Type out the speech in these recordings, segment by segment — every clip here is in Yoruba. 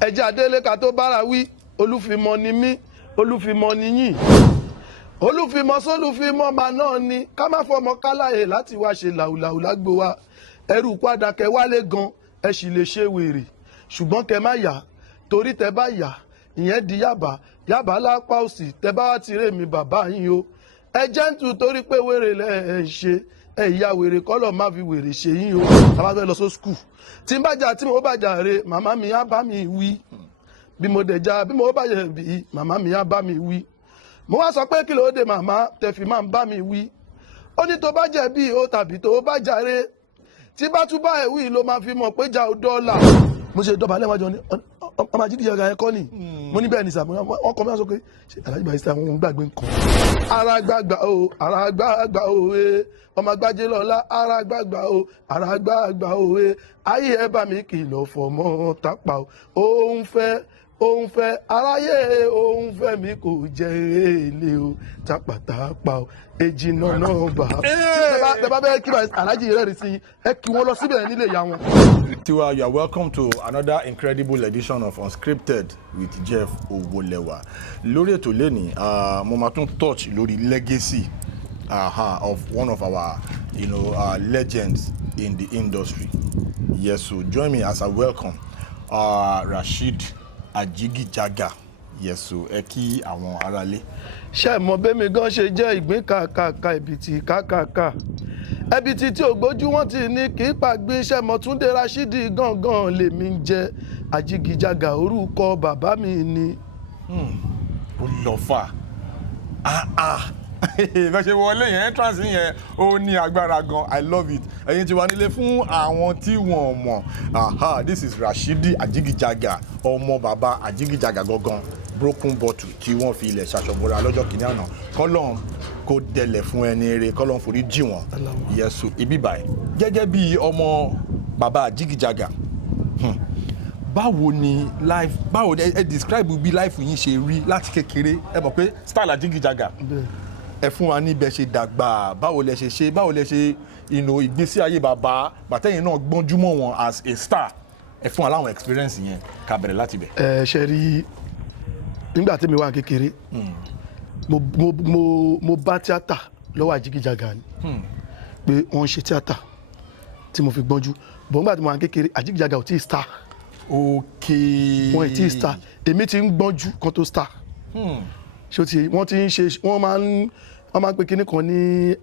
ẹ̀jẹ̀ adélé ká tó bára wí olúfimọ ni mí olúfimọ ni yín olúfimọ sólúfimọ máa náà ni ká má fọmọ káláyè láti wá ṣe làwùlàwù lágbo wa ẹrù padà kẹ wálé gan ẹ sì lè ṣe wèrè ṣùgbọ́n kẹ má yà torí tẹ bá yà ìyẹn di yàbá lápá òsì tẹ bá wá ti rè mí bàbá yín o ẹ jẹ́ǹtù torí pé wèrè lẹ́ ẹ̀ ń ṣe ìyá wèrè kọ́lọ̀ má fi wèrè ṣe yín o àbá fẹ́ lọ sí skul tí n bá jà tí mo bá jà re màmá mi á bá mi wí bí mo dẹ̀ jà bí mo bá jà bí màmá mi á bá mi wí mo wá sọ pé kí ló dé màmá tẹ̀fì máa ń bá mi wí ó ní tó bá jẹ̀ bí o tàbí tó bá jà re tí bá tún bá ẹ̀ wí ló máa fi mọ̀ pé jà ó dọ́là mo ṣe dọ̀bálẹ̀ wájú ni ọmọ Ajídìjàgà ẹ̀kọ́ ni mo ní bẹ́ẹ̀ ni sàmúlò wọn kọ́ mi sọ pé ṣe Alhaji Barrister àwọn gbàgbé nǹkan ara gbàgbà o ara gbàgbà o ọmọ Agbájé lọ́la ara gbàgbà o ara gbàgbà o ayé ẹ bá mi kìlọ̀ fọmọ tápà o òun fẹ́ aráyé òun fẹ́ mi kò jẹ́ èlé o tápàtápà o èjì náà bá tẹ bá bẹ́ẹ̀ kí Alhaji rẹ̀ rí sí ẹ kí wọ́n lọ síbẹ̀ nílé ìyá wọn. Tiwa, you are welcome to another incredible edition of Unscripted with Jeff Owolewa. Lórí ètò lẹ́nìí, mo máa tún touch lórí legacy of one of our legends in the industry. Yes, so join me as I welcome Rasheed Ajigijaga. Yes, so ẹ kí àwọn aráalé. Ṣé mọ̀ bẹ́mi gan ṣe jẹ́ ìgbín kàkàkà ìbìtì kàkàkà ẹbìtì tí ògbójú wọn ti ní kì í pàgbé iṣẹ́ mọ̀túndé Rasheed gangan lèmi ń jẹ́ Ajigijaga orúkọ bàbá mi ni. Ó lọ fà bẹ́ẹ̀ ṣe wọlé yẹn entrance yẹn ó ní agbára gan. I love it. Ẹ̀yin ti wà nílé fún àwọn tí wọ́n mọ̀ this is Rasheed Ajigijaga ọmọ bàbá Ajigijaga gangan broken bottle tí wọ́n fi ilẹ̀ ṣàṣọ̀bọ̀ra lọ́jọ́ kìíní àná kọ́lọ́n kó dẹlẹ̀ fún ẹni eré kọ́lọ́n forí jì wọ́n yẹsù ibi báyìí gẹ́gẹ́ bí ọmọ bàbá Ajigijaga báwo ni ẹ describe bí life yín ṣe rí láti kékeré ẹ mọ̀ pé style Ajigijaga ẹ fún wa ní bẹ́ẹ̀ ṣe dàgbà báwo lẹ ṣe báwo lẹ ṣe ìgbésí ayé bàbá bàtẹ́yìn náà gbọ́njúmọ́ wọn as a star ẹ fún wa láwọn experience yẹn ká bẹ̀rẹ̀ láti bẹ̀. ẹ ṣe rí nígbà tí mi wà kékeré mo bá tíátà lọ́wọ́ Ajigijaga ni pé wọ́n ń ṣe tíátà tí mo fi gbọ́njú bọ̀ nígbà tí mo wà kékeré Ajigijaga ò tí ì star. Wọ́n ì tí ì star èmi ti ń gbọ́njú kan tó star. Ṣé o ti wọ́n ti ń ṣe wọ́n máa ń pe kinní kan ní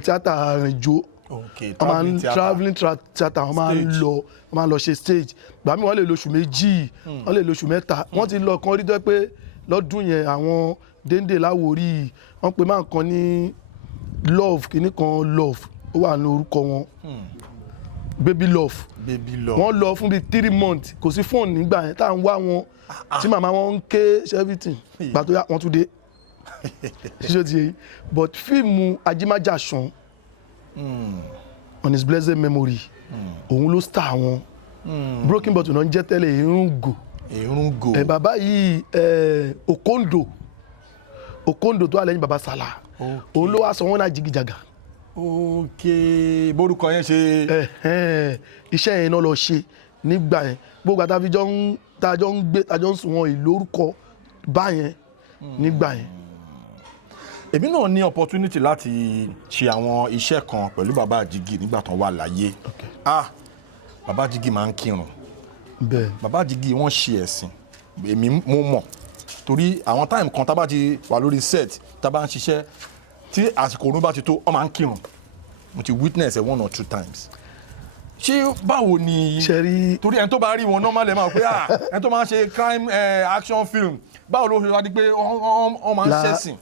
tíátà àrìnjó wọ́n máa ń travelling theatre wọ́n máa ń lọ ṣe stage gbà mí wọ́n lè lóṣù méjì wọ́n lè lóṣù mẹ́ta wọ́n ti lọ kan rí tó pé lọ́dún yẹn àwọn Déndé Láwòrí wọ́n pe máa kan ní love kinní kan love ó wà ní orúkọ wọn baby love wọ́n lọ fún bíi 3 months kò sí fóònù nígbà yẹn tá à ń wá wọn tí màmá wọn ń ké everything gbà tó yá wọ́n tún dé ṣíṣe ti yẹ but fíìmù Ajímájàsán on his blessed memory òun ló star wọn broken bottle náà ń jẹ́ tẹ́lẹ̀ Èrúngò bàbá yìí Okondo tó wà lẹ́yìn bàbá Sàlá òun ló wá sọ wọn náà Ajigijaga. Bórúkọ yẹn ṣe. Iṣẹ́ yẹn náà lọ ṣe nígbà yẹn gbogbo àtàjọ ń gbé àjọ ń sùn wọn ìlórúkọ báyẹn nígbà yẹn. Èmi náà ní opportunity láti ṣe àwọn iṣẹ́ kan pẹ̀lú bàbá Àjìgì nígbà tó wà láyé. Bàbá Àjìgì máa ń kírun. Bàbá Àjìgì wọ́n ṣe ẹ̀sìn èmi mo mọ̀ torí àwọn time kan tá bá ti wà lórí set tá bá ń ṣiṣẹ́ tí àsìkò òun bá ti tó wọ́n máa ń kírun mo ti witness 1 or 2 times. Ṣé báwo ni torí ẹni tó bá rí wọn normal ẹ máa pé ẹni tó máa ń ṣe crime action film báwo ló ṣe wá di pé wọ́n máa ń ṣẹ̀sìn.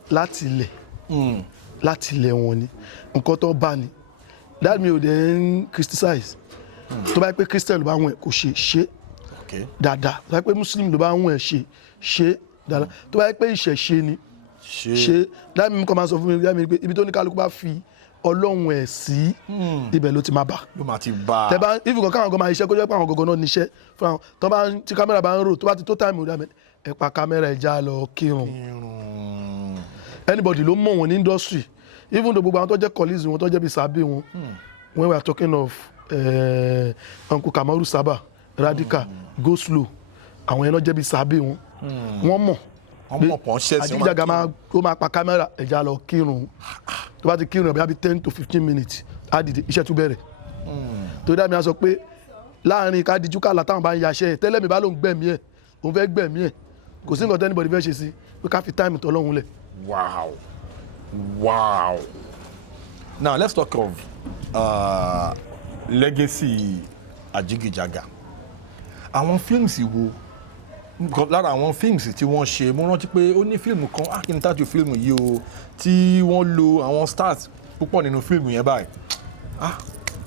láti ilẹ̀ wọn ni nǹkan tó bá ní that me ò dé ń criticize tó bá yẹ pé Christian ló bá wọn ẹ̀ kò ṣe dáadáa tó bá yẹ pé Muslim ló bá wọn ẹ̀ ṣe dáadáa tó bá yẹ pé ìṣẹ̀ṣe ni ṣe that me kọ́ máa sọ fún mi pé ibi tó ní kálukú bá fi Ọlọ́run ẹ̀ sí ibẹ̀ ló ti máa bá. tẹ bá ìfìkọ̀ káwọn kan máa iṣẹ́ kó jẹ́ pé àwọn gọ́gọ́ náà níṣẹ́ fún àwọn tó bá tí kámẹ́rà bá ń rò tó bá ti tó táìmù rẹ̀ ẹ̀ pa kámẹ́rà ẹ̀ já lọ kírun. Anybody ló mọ̀ wọn ní industry even though gbogbo àwọn tó jẹ́ colleagues wọn tó jẹ́ bí sábẹ́ wọn when we are talking of Uncle Kamaru Saba Radical Go Slow àwọn yẹn náà jẹ́ bí sábẹ́ wọn wọ́n mọ̀ pọ̀ ń ṣẹ́ sí Àjíkìjàgà ó máa pa kámẹ́rà ẹ̀já lọ kírun tó bá ti kírun ẹ̀bí 10 to 15 minutes á dìde iṣẹ́ tún bẹ̀rẹ̀ tó dá mi á sọ pé láàrin kádìjú kàlà táwọn bá ń yaṣẹ́ tẹ́lẹ̀ mi bá lóun gbẹ̀mí ẹ̀ òun fẹ́ gbẹ̀mí ẹ̀ kò sí nǹkan tẹ́nibọ̀dì fẹ́ ṣe sí pé ká fi táìmù tọ́lọ́hún lẹ̀. Wow. Now let's talk of legacy Àjíkìjàgà. Àwọn fíìmù wo lára àwọn fíìmù tí wọ́n ṣe mo rántí pé ó ní fíìmù kan kí n tájú fíìmù yìí o tí wọ́n lo àwọn stars púpọ̀ nínú fíìmù yẹn báyìí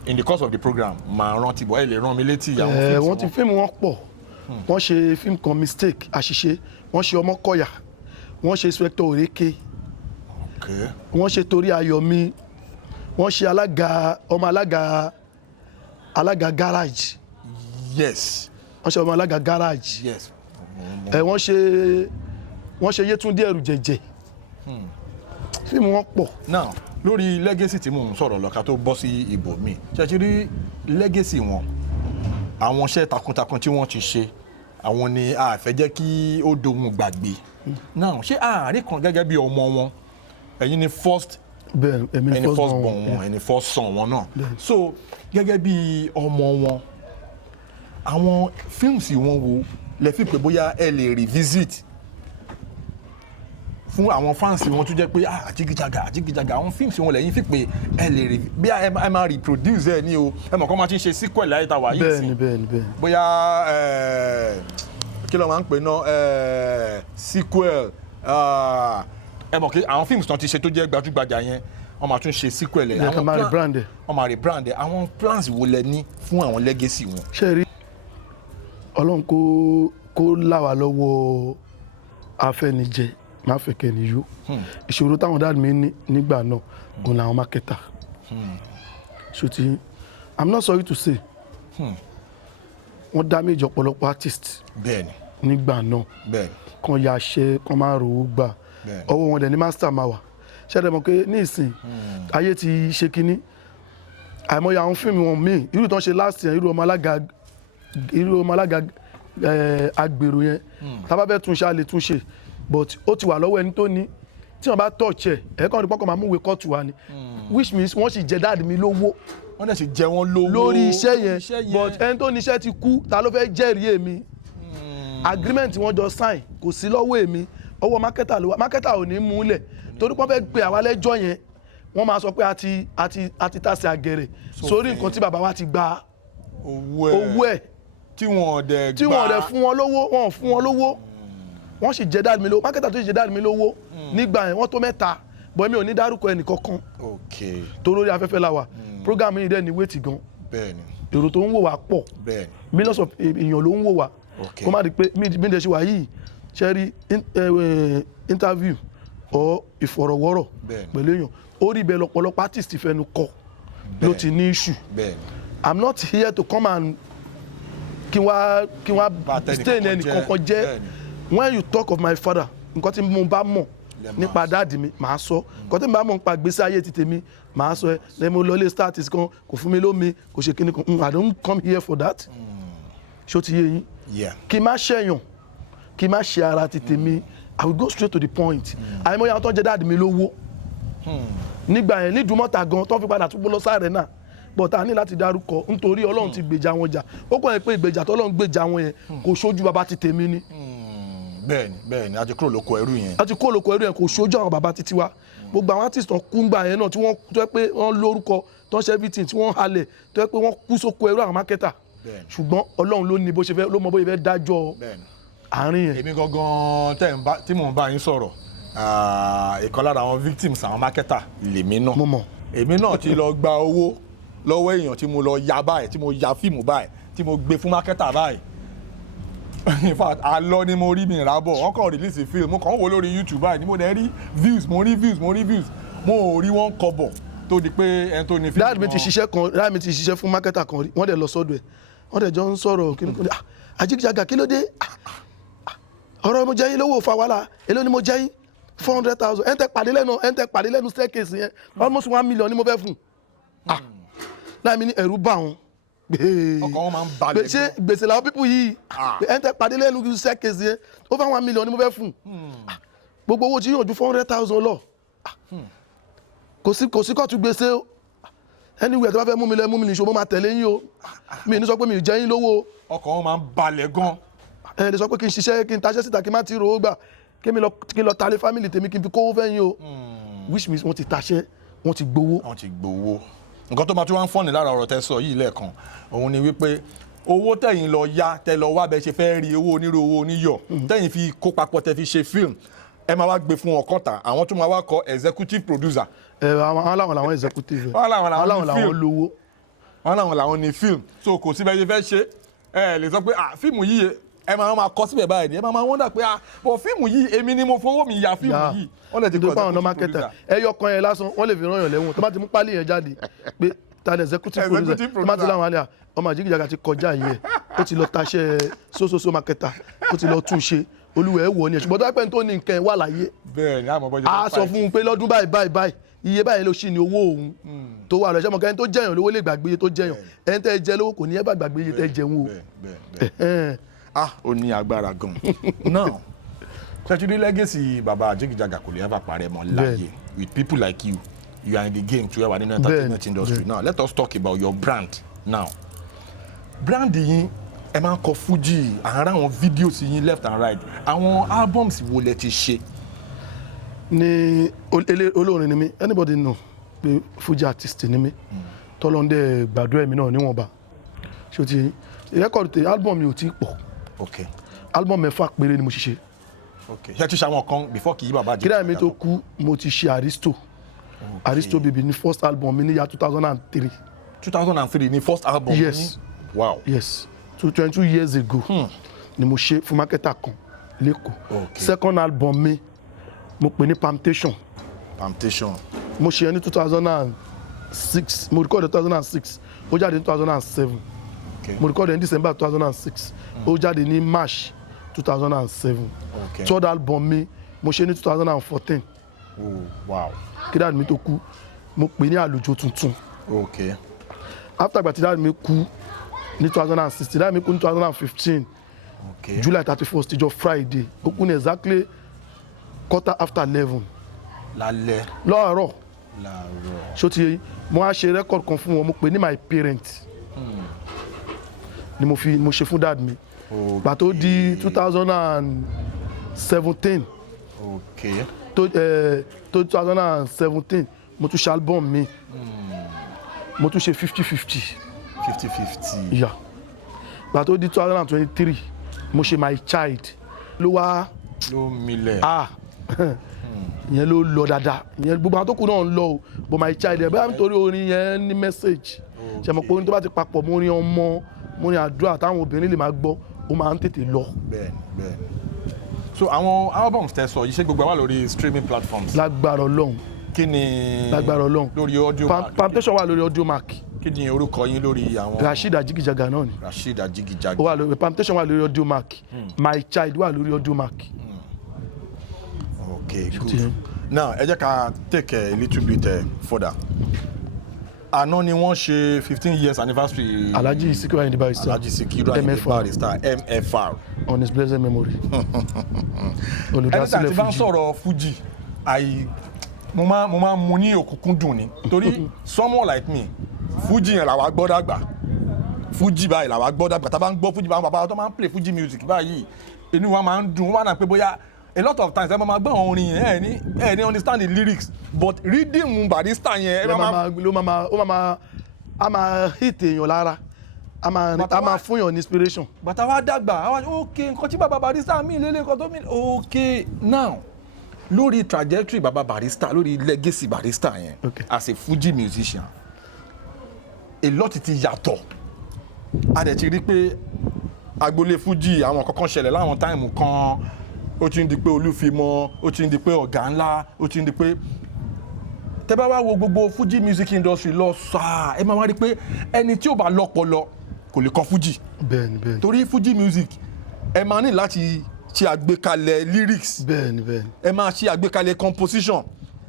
in the course of the program màá rántí bọ́ ẹ lè rán mi létí àwọn fíìmù wọ́n ti fíìmù wọn pọ̀ wọ́n ṣe fíìmù kan mistake àṣìṣe wọ́n ṣe Ọmọkọ́yà wọ́n ṣe Inspector Òrékè wọ́n ṣe Torí Ayọ̀mí wọ́n ṣe ọmọ alága garage. Yes. Wọ́n ṣe ọmọ alága garage. Yes. Wọ́n ṣe Yétúndé Ẹ̀rù Jẹ̀jẹ̀. Fíìmù wọn pọ̀. Now lórí legacy tí mò ń sọ̀rọ̀ lọ ká tó bọ́ sí ibò mi ṣe ti rí legacy wọn àwọn iṣẹ́ takuntakun tí wọ́n ti ṣe àwọn ni a fẹ́ jẹ́ kí ó dohun gbàgbé. Now ṣé àárín kan gẹ́gẹ́ bí ọmọ wọn ẹ̀yin ni first born wọn ẹni first son wọn náà so gẹ́gẹ́ bí ọmọ wọn àwọn fíìmù wọn wo lẹ fi pé bóyá ẹ lè revisit fún àwọn fans wọn tó jẹ́ pé Àjíkìjàgà àwọn fíìmù wọn lẹ́yìn fi pé ẹ lè bí ẹ máa reproduce ẹ ní o ẹ mọ̀ kọ́ máa ti ń ṣe sequel láyé tá a wà yìí sí bẹ́ẹ̀ni bóyá kí ló máa ń pè náà sequel ẹ mọ̀ kí àwọn fíìmù tán ti ṣe tó jẹ́ gbajúgbajà yẹn wọ́n máa tún ṣe sequel ẹ̀ wọ́n máa rebrand ẹ̀ àwọn plans wo lẹ ní fún àwọn legacy wọn. ṣe rí Ọlọ́run kó là wá lọ́wọ́ afẹ́nijẹ má fẹ́ kẹ́ni yó ìṣòro táwọn dáàdì mi ní nígbà náà òun làwọn mákẹ́tà ṣùtì I'm not sorry to say wọ́n damage ọ̀pọ̀lọpọ̀ artist nígbà náà kan ya aṣẹ kan máa rò ó gbà ọwọ́ wọn dẹ̀ ní master máa wà ṣẹ́dẹ̀ mọ̀ pé ní ìsìn ayé ti ṣe kínní àìmọye àwọn fíìmù wọn míì irú tó ń ṣe last year irú ọmọ alága agbèrò yẹn tábà fẹ́ túnṣe a lè túnṣe but ó ti wà lọ́wọ́ ẹni tó ní tí wọ́n bá touch ẹ̀ ẹ̀ẹ́kan nípa kan máa múwèé kọ́ọ̀tù wa ni which means wọ́n sì jẹ dáàdì mi lówó wọ́n dẹ̀ sì jẹ wọ́n lówó lórí iṣẹ́ yẹn but ẹni tó níṣẹ́ ti kú ta ló fẹ́ jẹ́rìí èmi agreement wọ́n jọ sign kò sí lọ́wọ́ èmi ọwọ́ mákẹ́tà ló wà mákẹ́tà ò ní múlẹ̀ torí pọ́n fẹ́ pe àwa lẹ́jọ́ yẹn wọ́n máa sọ pé a ti tàsé àgẹ̀rẹ̀ sórí nǹkan tí bàbá wa ti gba owó ẹ̀ tí wọ́n dẹ̀ fún wọn lówó wọ́n sì jẹ dáàdì mi lówó mákẹ́tà tó sì jẹ dáàdì mi lówó nígbà yẹn wọ́n tó mẹ́ta bọ́ mi ò ní dárúkọ ẹnì kankan tó lórí afẹ́fẹ́ la wà program yìí dẹ̀ ní wéètì gan èrò tó ń wò wá pọ̀ millions of èèyàn ló ń wò wá kó má di pé mí dẹ̀ ṣe wà yìí ṣe rí interview or ìfọ̀rọ̀wọ́rọ̀ pẹ̀lú èèyàn ó rí bẹ́ẹ̀ lọ́pọ̀lọpọ̀ artist fẹnu kọ ló ti ní issue I'm not here to come and kí wá stain ẹnì kankan jẹ́ when you talk of my father nǹkan tí mo bá mọ̀ nípa dáàdì mi màá sọ nǹkan tí mo bá mọ̀ nípa gbèsè ayé ti tèmi màá sọ ẹ lẹ́yìn mo lọ ilé status kan kò fún mi lómi kò ṣe kíní kan I don't come here for that ṣó ti yé yín kí má ṣẹ̀yàn kí má ṣe ara ti tèmi I will go straight to the point àìmọye àwọn tó ń jẹ dáàdì mi lówó nígbà yẹn ní Ìdúmọ̀tà gan tó fi padà túbọ̀ lọ sáré náà but a ní láti dárúkọ nítorí Ọlọ́run ti gbèjà wọn jà ó kàn yẹn pé ìgbèjà tó Ọlọ́run gbèjà wọn yẹn kò ṣojú bàbá ti tèmi ni. bẹ́ẹ̀ni a ti kúrò lóko ẹrú yẹn. a ti kúrò lóko ẹrú yẹn kò ṣojú àwọn bàbá títí wa gbogbo àwọn artist tó kú gbà yẹn náà tí wọ́n tó yẹ pé wọ́n lórúkọ tó ń ṣe everything tí wọ́n halẹ̀ tó yẹ pé wọ́n kú sóko ẹrú àwọn mákẹ́tà ṣùgbọ́n Ọlọ́run ló ní bó ṣe fẹ́ ló mọ bó ṣe fẹ́ dájọ́ àárín yẹn. èmi gangan tí mò ń bá yín sọ̀rọ̀ ìkan lára àwọn victims àwọn mákẹ́tà lèmi náà. mo mọ̀. èmi náà ti lọ gba owó lọ́wọ́ èèyàn tí mo lọ ya báyìí tí mo ya fíìmù báyìí tí mo gbé fún mákẹ́tà báyìí in fact àlọ ni mo rí mi ìrábọ̀ wọ́n kàn release film mo kàn ń wò lórí YouTube báyìí ni mo dẹ̀ rí views mo rí views mo ò rí wọn kọ́bọ̀ tó di pé ẹni tó ní fíìmù náà. dáàdì mi ti ṣiṣẹ́ fún mákẹ́tà kan rí wọ́n dẹ̀ lọ sọ́dọ̀ ẹ̀ wọ́n dẹ̀ jọ ń sọ̀rọ̀ kí ni Àjíkìjàgà kí ló dé ọ̀rọ̀ mo jẹ́ yín lówó fa wàhálà èló ni mo jẹ́ yín 400,000 ẹ̀ ń tẹ́ pàdé lẹ́nu staircase yẹn almost 1 million ni mo fẹ́ fún láì mi ní ẹ̀rù bá wọn ọkàn wọn máa ń balẹ̀ ṣé gbèsè làwọn pípù yìí ẹni tẹ́ pàdé lẹ́nu iṣẹ́ kèsì yẹn over 1 million ni mo fẹ́ fún gbogbo owó tí yóò ju 400,000 lọ kò sí kóòtù gbèsè o anywhere tó bá fẹ́ mú mi lọ mú mi nìṣó mo máa tẹ̀lé yín o mi ní sọ pé mi ì jẹ́ yín lówó. ọkàn wọn máa ń balẹ̀ gan. ẹ lè sọ pé kí n ṣiṣẹ́ kí n taṣẹ́ síta kí n má ti rówó gbà kí n lọ talé family tèmi kí n fi kówó fẹ́yìn o which means wọ́n ti taṣẹ́ wọ́n ti gbowó. wọ́n ti gbowó. nǹkan tó máa tún wá ń fọ́ọ̀nì lára ọ̀rọ̀ tẹ́ sọ yìí lẹ́ẹ̀kan òun ni wípé owó tẹ̀yìn lọ yá tẹ́ lọ wá bẹ́ẹ̀ ṣe fẹ́ rí owó onírò owó oníyọ̀ tẹ̀yìn fi kó papọ̀ tẹ́ fi ṣe fíìmù ẹ máa wá gbé fún ọkọ̀ta àwọn tó máa wá kọ executive producer. àwọn làwọn executive àwọn làwọn lówó. àwọn làwọn ní fíìmù so kò sí bẹ́ẹ̀ ṣe fẹ́ ṣe ẹ lè sọ pé fíìmù yìí ẹ máa kọ síbẹ̀ báyìí ẹ máa wọ́ndà pé bọ̀ fíìmù yìí èmi ni mo fọwọ́ mi ya fíìmù yìí wọ́n lè ti kọ executive producer. ẹyọ kan yẹn lásán wọ́n lè fi rán yàn lẹ́wọ̀n tó bá ti mú pálí yẹn jáde pé ta ni executive producer tó bá ti láwọn alẹ́ ọmọ Àjíkìjàgà ti kọjá yìí ó ti lọ taṣẹ́ sósósó marketer ó ti lọ tún ṣe olúwẹ̀ ẹ̀ wọ̀ ni ṣùgbọ́n tó bá pẹ́ tó ní nǹkan ẹ̀ wà láyé a sọ fún un pé lọ́dún báyìí iye báyìí ló ṣì ní owó òun tó wà lọ ṣẹ́mọ̀ kẹ́ni tó jẹyàn lówó lè gbàgbé iye tó jẹyàn ẹni tẹ́ jẹ lówó kò ní ẹ bá gbàgbé iye tẹ́ jẹun o. ó ní agbára gan now ṣètìlí legacy baba Àjíkìjàgà kò lè ever parẹ́ mọ́ láyé with people like you are in the game to ever in the entertainment industry now let us talk about your brand now brand yín ẹ máa ń kọ Fuji àárá àwọn videos yín left and right àwọn albums wo lẹ ti ṣe. ní olórin ni mí anybody know pé Fuji artist ni mí tọ́lọ́ndẹ̀ gbàdúrà mi náà níwọ̀nba ṣé o ti rẹ́kọ̀dù tẹ album mi ò tí pọ̀ album 6 péré ni mo ṣiṣẹ́. ṣé ti ṣe àwọn kan before kì í bàbá Àjíkìjàgà. kíláà mi tó kú mo ti ṣe Aristo baby ní first album mi ní yá 2003. 2003 ni first album. Yes. Wow. Yes. 22 years ago ni mo ṣe fún marketer kan lẹ́kọ̀ọ́. Second album mi mo pè ní Palmtation. Mo ṣe ní 2006 mo record in 2006 ó jáde ní 2007 mo record in December 2006 ó jáde ní March 2007 third album mi mo ṣe ní 2014. Wow. kí dáàdì mi tó kú mo pè ní Àlùjọ Tuntun. After gbàtí dáàdì mi kú ní 2016 dáàdì mi kú ní 2015 July 31st ìjọ Friday ó kú ní exactly 11:15 lálẹ́ lọ́ọ̀rọ̀ ṣó ti yẹ mo á ṣe record kan fún wọn mo pè ní My Parent ni mo ṣe fún dáàdì mi gbà tó di 2017 tó 2017 mo tún ṣe album mi mo tún ṣe 50-50. Yeah. Gbà tó di 2023 mo ṣe My Child ló milẹ̀. ìyẹn ló lọ dáadáa ìyẹn gbogbo àwọn tó kù náà ń lọ o but My Child ẹ̀ bẹ́ẹ̀ nítorí orin yẹn ní message ṣe mọ̀ pé orin tó bá ti papọ̀ mo rin ọmọ mo rin àdúrà táwọn obìnrin lè máa gbọ́ ó máa ń tètè lọ. bẹ́ẹ̀ni. So àwọn albums tẹ́ sọ yìí ṣé gbogbo wà lórí streaming platforms. lágbára Ọlọ́run. kí ni lágbára Ọlọ́run lórí Audiomack. Palmtation wà lórí Audiomack. kí ni orúkọ yín lórí àwọn. Rasheed Àjíkìjàgà náà ni. Rasheed Àjíkìjàgà. ó wà lórí Palmtation wà lórí Audiomack. My Child wà lórí Audiomack. Okay, good. Now ẹ jẹ́ ká take a little bit further. Àná ni wọ́n ṣe 15 years anniversary. Alhaji Sikiru Ayinde Barrister. Alhaji Sikiru Ayinde Barrister MFR. On his blessed memory. Olùdásílẹ̀ Fuji. ẹni tí bá ń sọ̀rọ̀ Fuji mo máa mú ní òkùnkùn dùn ni torí someone like me Fuji yẹn làwa gbọ́ dàgbà Fuji báyìí làwa gbọ́ dàgbà tá a bá ń gbọ́ Fuji báyìí bàbá tó máa ń play Fuji music báyìí inú wa máa ń dùn wọ́n máa ń pè bóyá a lot of times ẹ máa gbọ́ àwọn orin yẹn ẹ ní understand the lyrics but reading Barrister yẹn ó máa hit èèyàn lára a máa fún yàn ní inspiration. bàtà wa dàgbà ok nǹkan tí bàbá Barrister mi lélẹ̀ nǹkan tó mi ok now lórí trajectory bàbá Barrister lórí legacy Barrister yẹn as a Fuji musician a lot ti yàtọ̀ a dẹ̀ ti rí pé agboolé Fuji àwọn kankan ṣẹlẹ̀ láwọn táìmù kan ó ti ń di pé Olúfimọ ó ti ń di pé ọ̀gá ńlá ó ti ń di pé tẹ́ bá wá wo gbogbo Fuji music industry lọ sáà ẹ máa wá rí pé ẹni tí ò bá lọ́pọlọ kò lè kọ Fuji. bẹ́ẹ̀ni. torí Fuji music ẹ máa ní láti ṣe àgbékalẹ̀ lyrics. bẹ́ẹ̀ni. ẹ máa ṣe àgbékalẹ̀ composition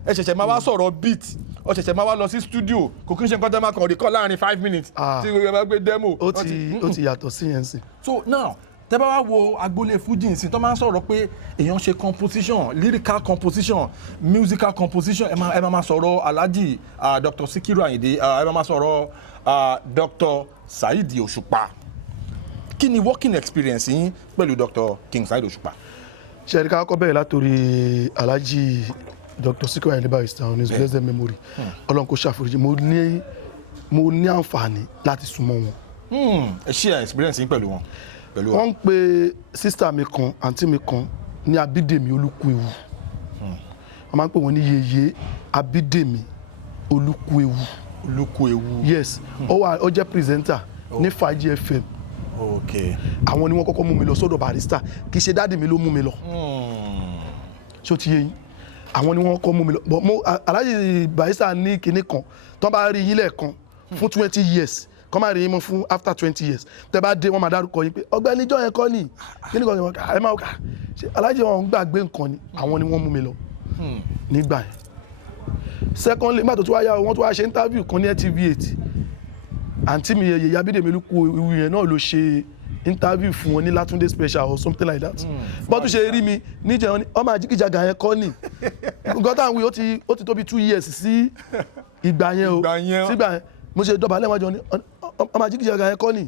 ẹ ṣẹ̀ṣẹ̀ máa wá sọ̀rọ̀ beat ó ṣẹ̀ṣẹ̀ máa wá lọ sí studio kò kí n ṣe nǹkan tẹ́ máa kàn record láàrin 5 minutes tí ẹ bá gbé demo. ó ti yàtọ̀ sí yẹn sí. So now tẹ́ bá wá wo agboolé Fuji nsìn tó máa ń sọ̀rọ̀ pé èèyàn ṣe composition lyrical composition musical composition ẹ máa sọ̀rọ̀ Alhaji Dr. Sikiru Ayinde ẹ máa sọ̀rọ̀ Dr. Saheed Òṣùpá. Kí ni working experience yín pẹ̀lú Dr. King Saheed Òṣùpá? ṣe ká kọ́kọ́ bẹ̀rẹ̀ látòrí Alhaji Dr. Sikiru Ayinde Barrister on his blessed memory Ọlọ́run kó ṣàforíjì mo ní àǹfààní láti súnmọ́ wọn. ẹ share experience yín pẹ̀lú wọn. wọ́n ń pe sísítà mi kan àǹtí mi kan ní Abídèmí Olúkúewu wọ́n máa ń pè wọ́n ní Yèyé Abídèmí Olúkúewu. Olúkúewu. Yes ó jẹ́ presenter ní Fàájì FM. Okay. àwọn ni wọ́n kọ́kọ́ mú mi lọ sọ́dọ̀ Barrister kì í ṣe dáàdì mi ló mú mi lọ. ṣó ti yé yín àwọn ni wọ́n kọ́ mú mi lọ but mo Alhaji Barrister ní kinní kan tó bá rí yín lẹ́ẹ̀kan fún 20 years kọ́ máa rí yín mọ́ fún after 20 years tẹ́ bá dé wọ́n máa dárúkọ yín pé ọgbẹ́ni ìjọ yẹn kọ́ ni kíní kan ẹ máa kà ṣe Alhaji wọn gbàgbé nǹkan ni àwọn ni wọ́n mú mi lọ nígbà yẹn. Secondly nígbà tó tún wá yá wọ́n tún wá ṣe interview kan ní TV8 àǹtí mi Yèyé Abídèmí Olúkúewu yẹn náà ló ṣe interview fún wọn ní Látúndé special or something like that. bọ́n tún ṣe rí mi níjẹ́ wọn ni ọmọ Àjíkìjàgà yẹn kọ́ ni nǹkan táwọn wí ó ti tó bí 2 years sí ìgbà yẹn o sígbà yẹn mo ṣe dọ̀bálẹ̀ wájú wọn ni ọmọ Àjíkìjàgà yẹn kọ́ ni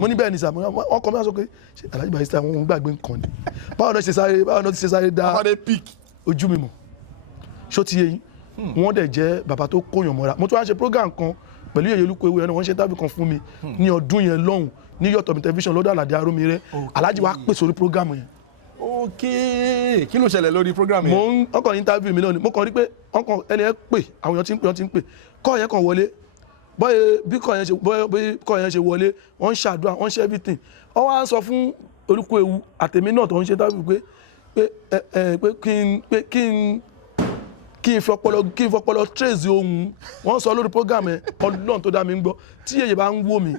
mo ní bẹ́ẹ̀ ni sàmúlò wọn kọ́ mi sọ pé Alhaji Barrister wọn gbàgbé nǹkan ni báwo náà ti ṣe sáré dá ojú mi mọ̀ ṣó ti yé yín wọ́n dẹ̀ jẹ́ bàbá tó kóyàn mọ́ra mo tún wá ṣe program kan pẹ̀lú Yèyé Olúkúewu yẹn wọ́n ṣe interview kan fún mi ní ọdún yẹn lọ́hùn ní Yọ̀tọ̀mí television lọ́dọ̀ Àlàdé Arómiré Alhaji wa pè sórí program yẹn. ok kí ló ṣẹlẹ̀ lórí program yẹn. mo ń ọkàn interview mi náà ni mo kàn rí pé ọkàn ẹni ẹ pè àwọn èèyàn ti ń pè kọ́ yẹn kàn wọlé bí kọ́ yẹn ṣe wọlé wọ́n ń ṣàdúrà wọ́n ń ṣe everything wọ́n wá sọ fún Olúkúewu àtẹ̀mí náà tó ń ṣe interview pé kí n fọpọlọ trace ohun wọ́n sọ lórí program yẹn Ọlọ́run tó dá mi ń gbọ́ tí Yèyé bá ń wò mí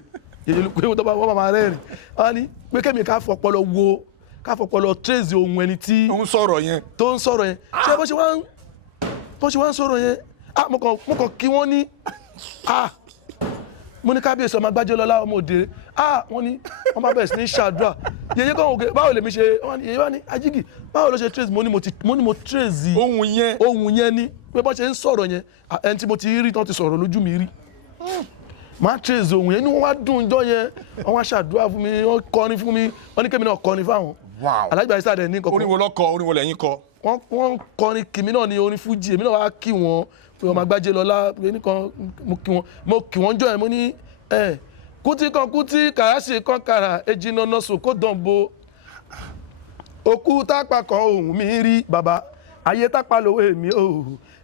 Yèyé Olúkúewu tó bá wọ́n máa rẹ́rìn wọ́n ní pé kémi ká fọpọlọ trace ohun ẹni tí tó ń sọ̀rọ̀ yẹn ṣé bó ṣe wá ń sọ̀rọ̀ yẹn mo kàn kí wọ́n ní mo ní kábíyèsí ọmọ Agbájélọ́lá ọmọ Òde wọ́n ní wọ́n bá bẹ̀rẹ̀ sí ní ṣàdúrà Yèyé kan òkè báwo lèmi ṣe Yèyé wá ní Ajígì báwo ló ṣe trace mo ní mo trace ohun yẹn ní pé bọ́n ṣe ń sọ̀rọ̀ yẹn ẹni tí mo ti rí tán ti sọ̀rọ̀ lójú mi rí máa trace ohun yẹn ní wọ́n wá dùn jọ yẹn wọ́n wá ṣàdúrà fún mi wọ́n kọrin fún mi wọ́n ní kémi náà kọrin fáwọn. Alhaji Barrister dẹ̀ ní kankan. orin wo ló kọ orin wo lẹ́yìn kọ. wọ́n kọrin kìmí náà ní orin Fuji èmi náà wá kí wọn pé ọmọ Agbájélọ́lá nìkan mo kí wọn jọ yẹn mo ní kútí kan kútí kàràṣì kan kàrà èjì nana sòkò dánbo òkú tápà kan ohun mi rí bàbá ayé tápà lówó èmi o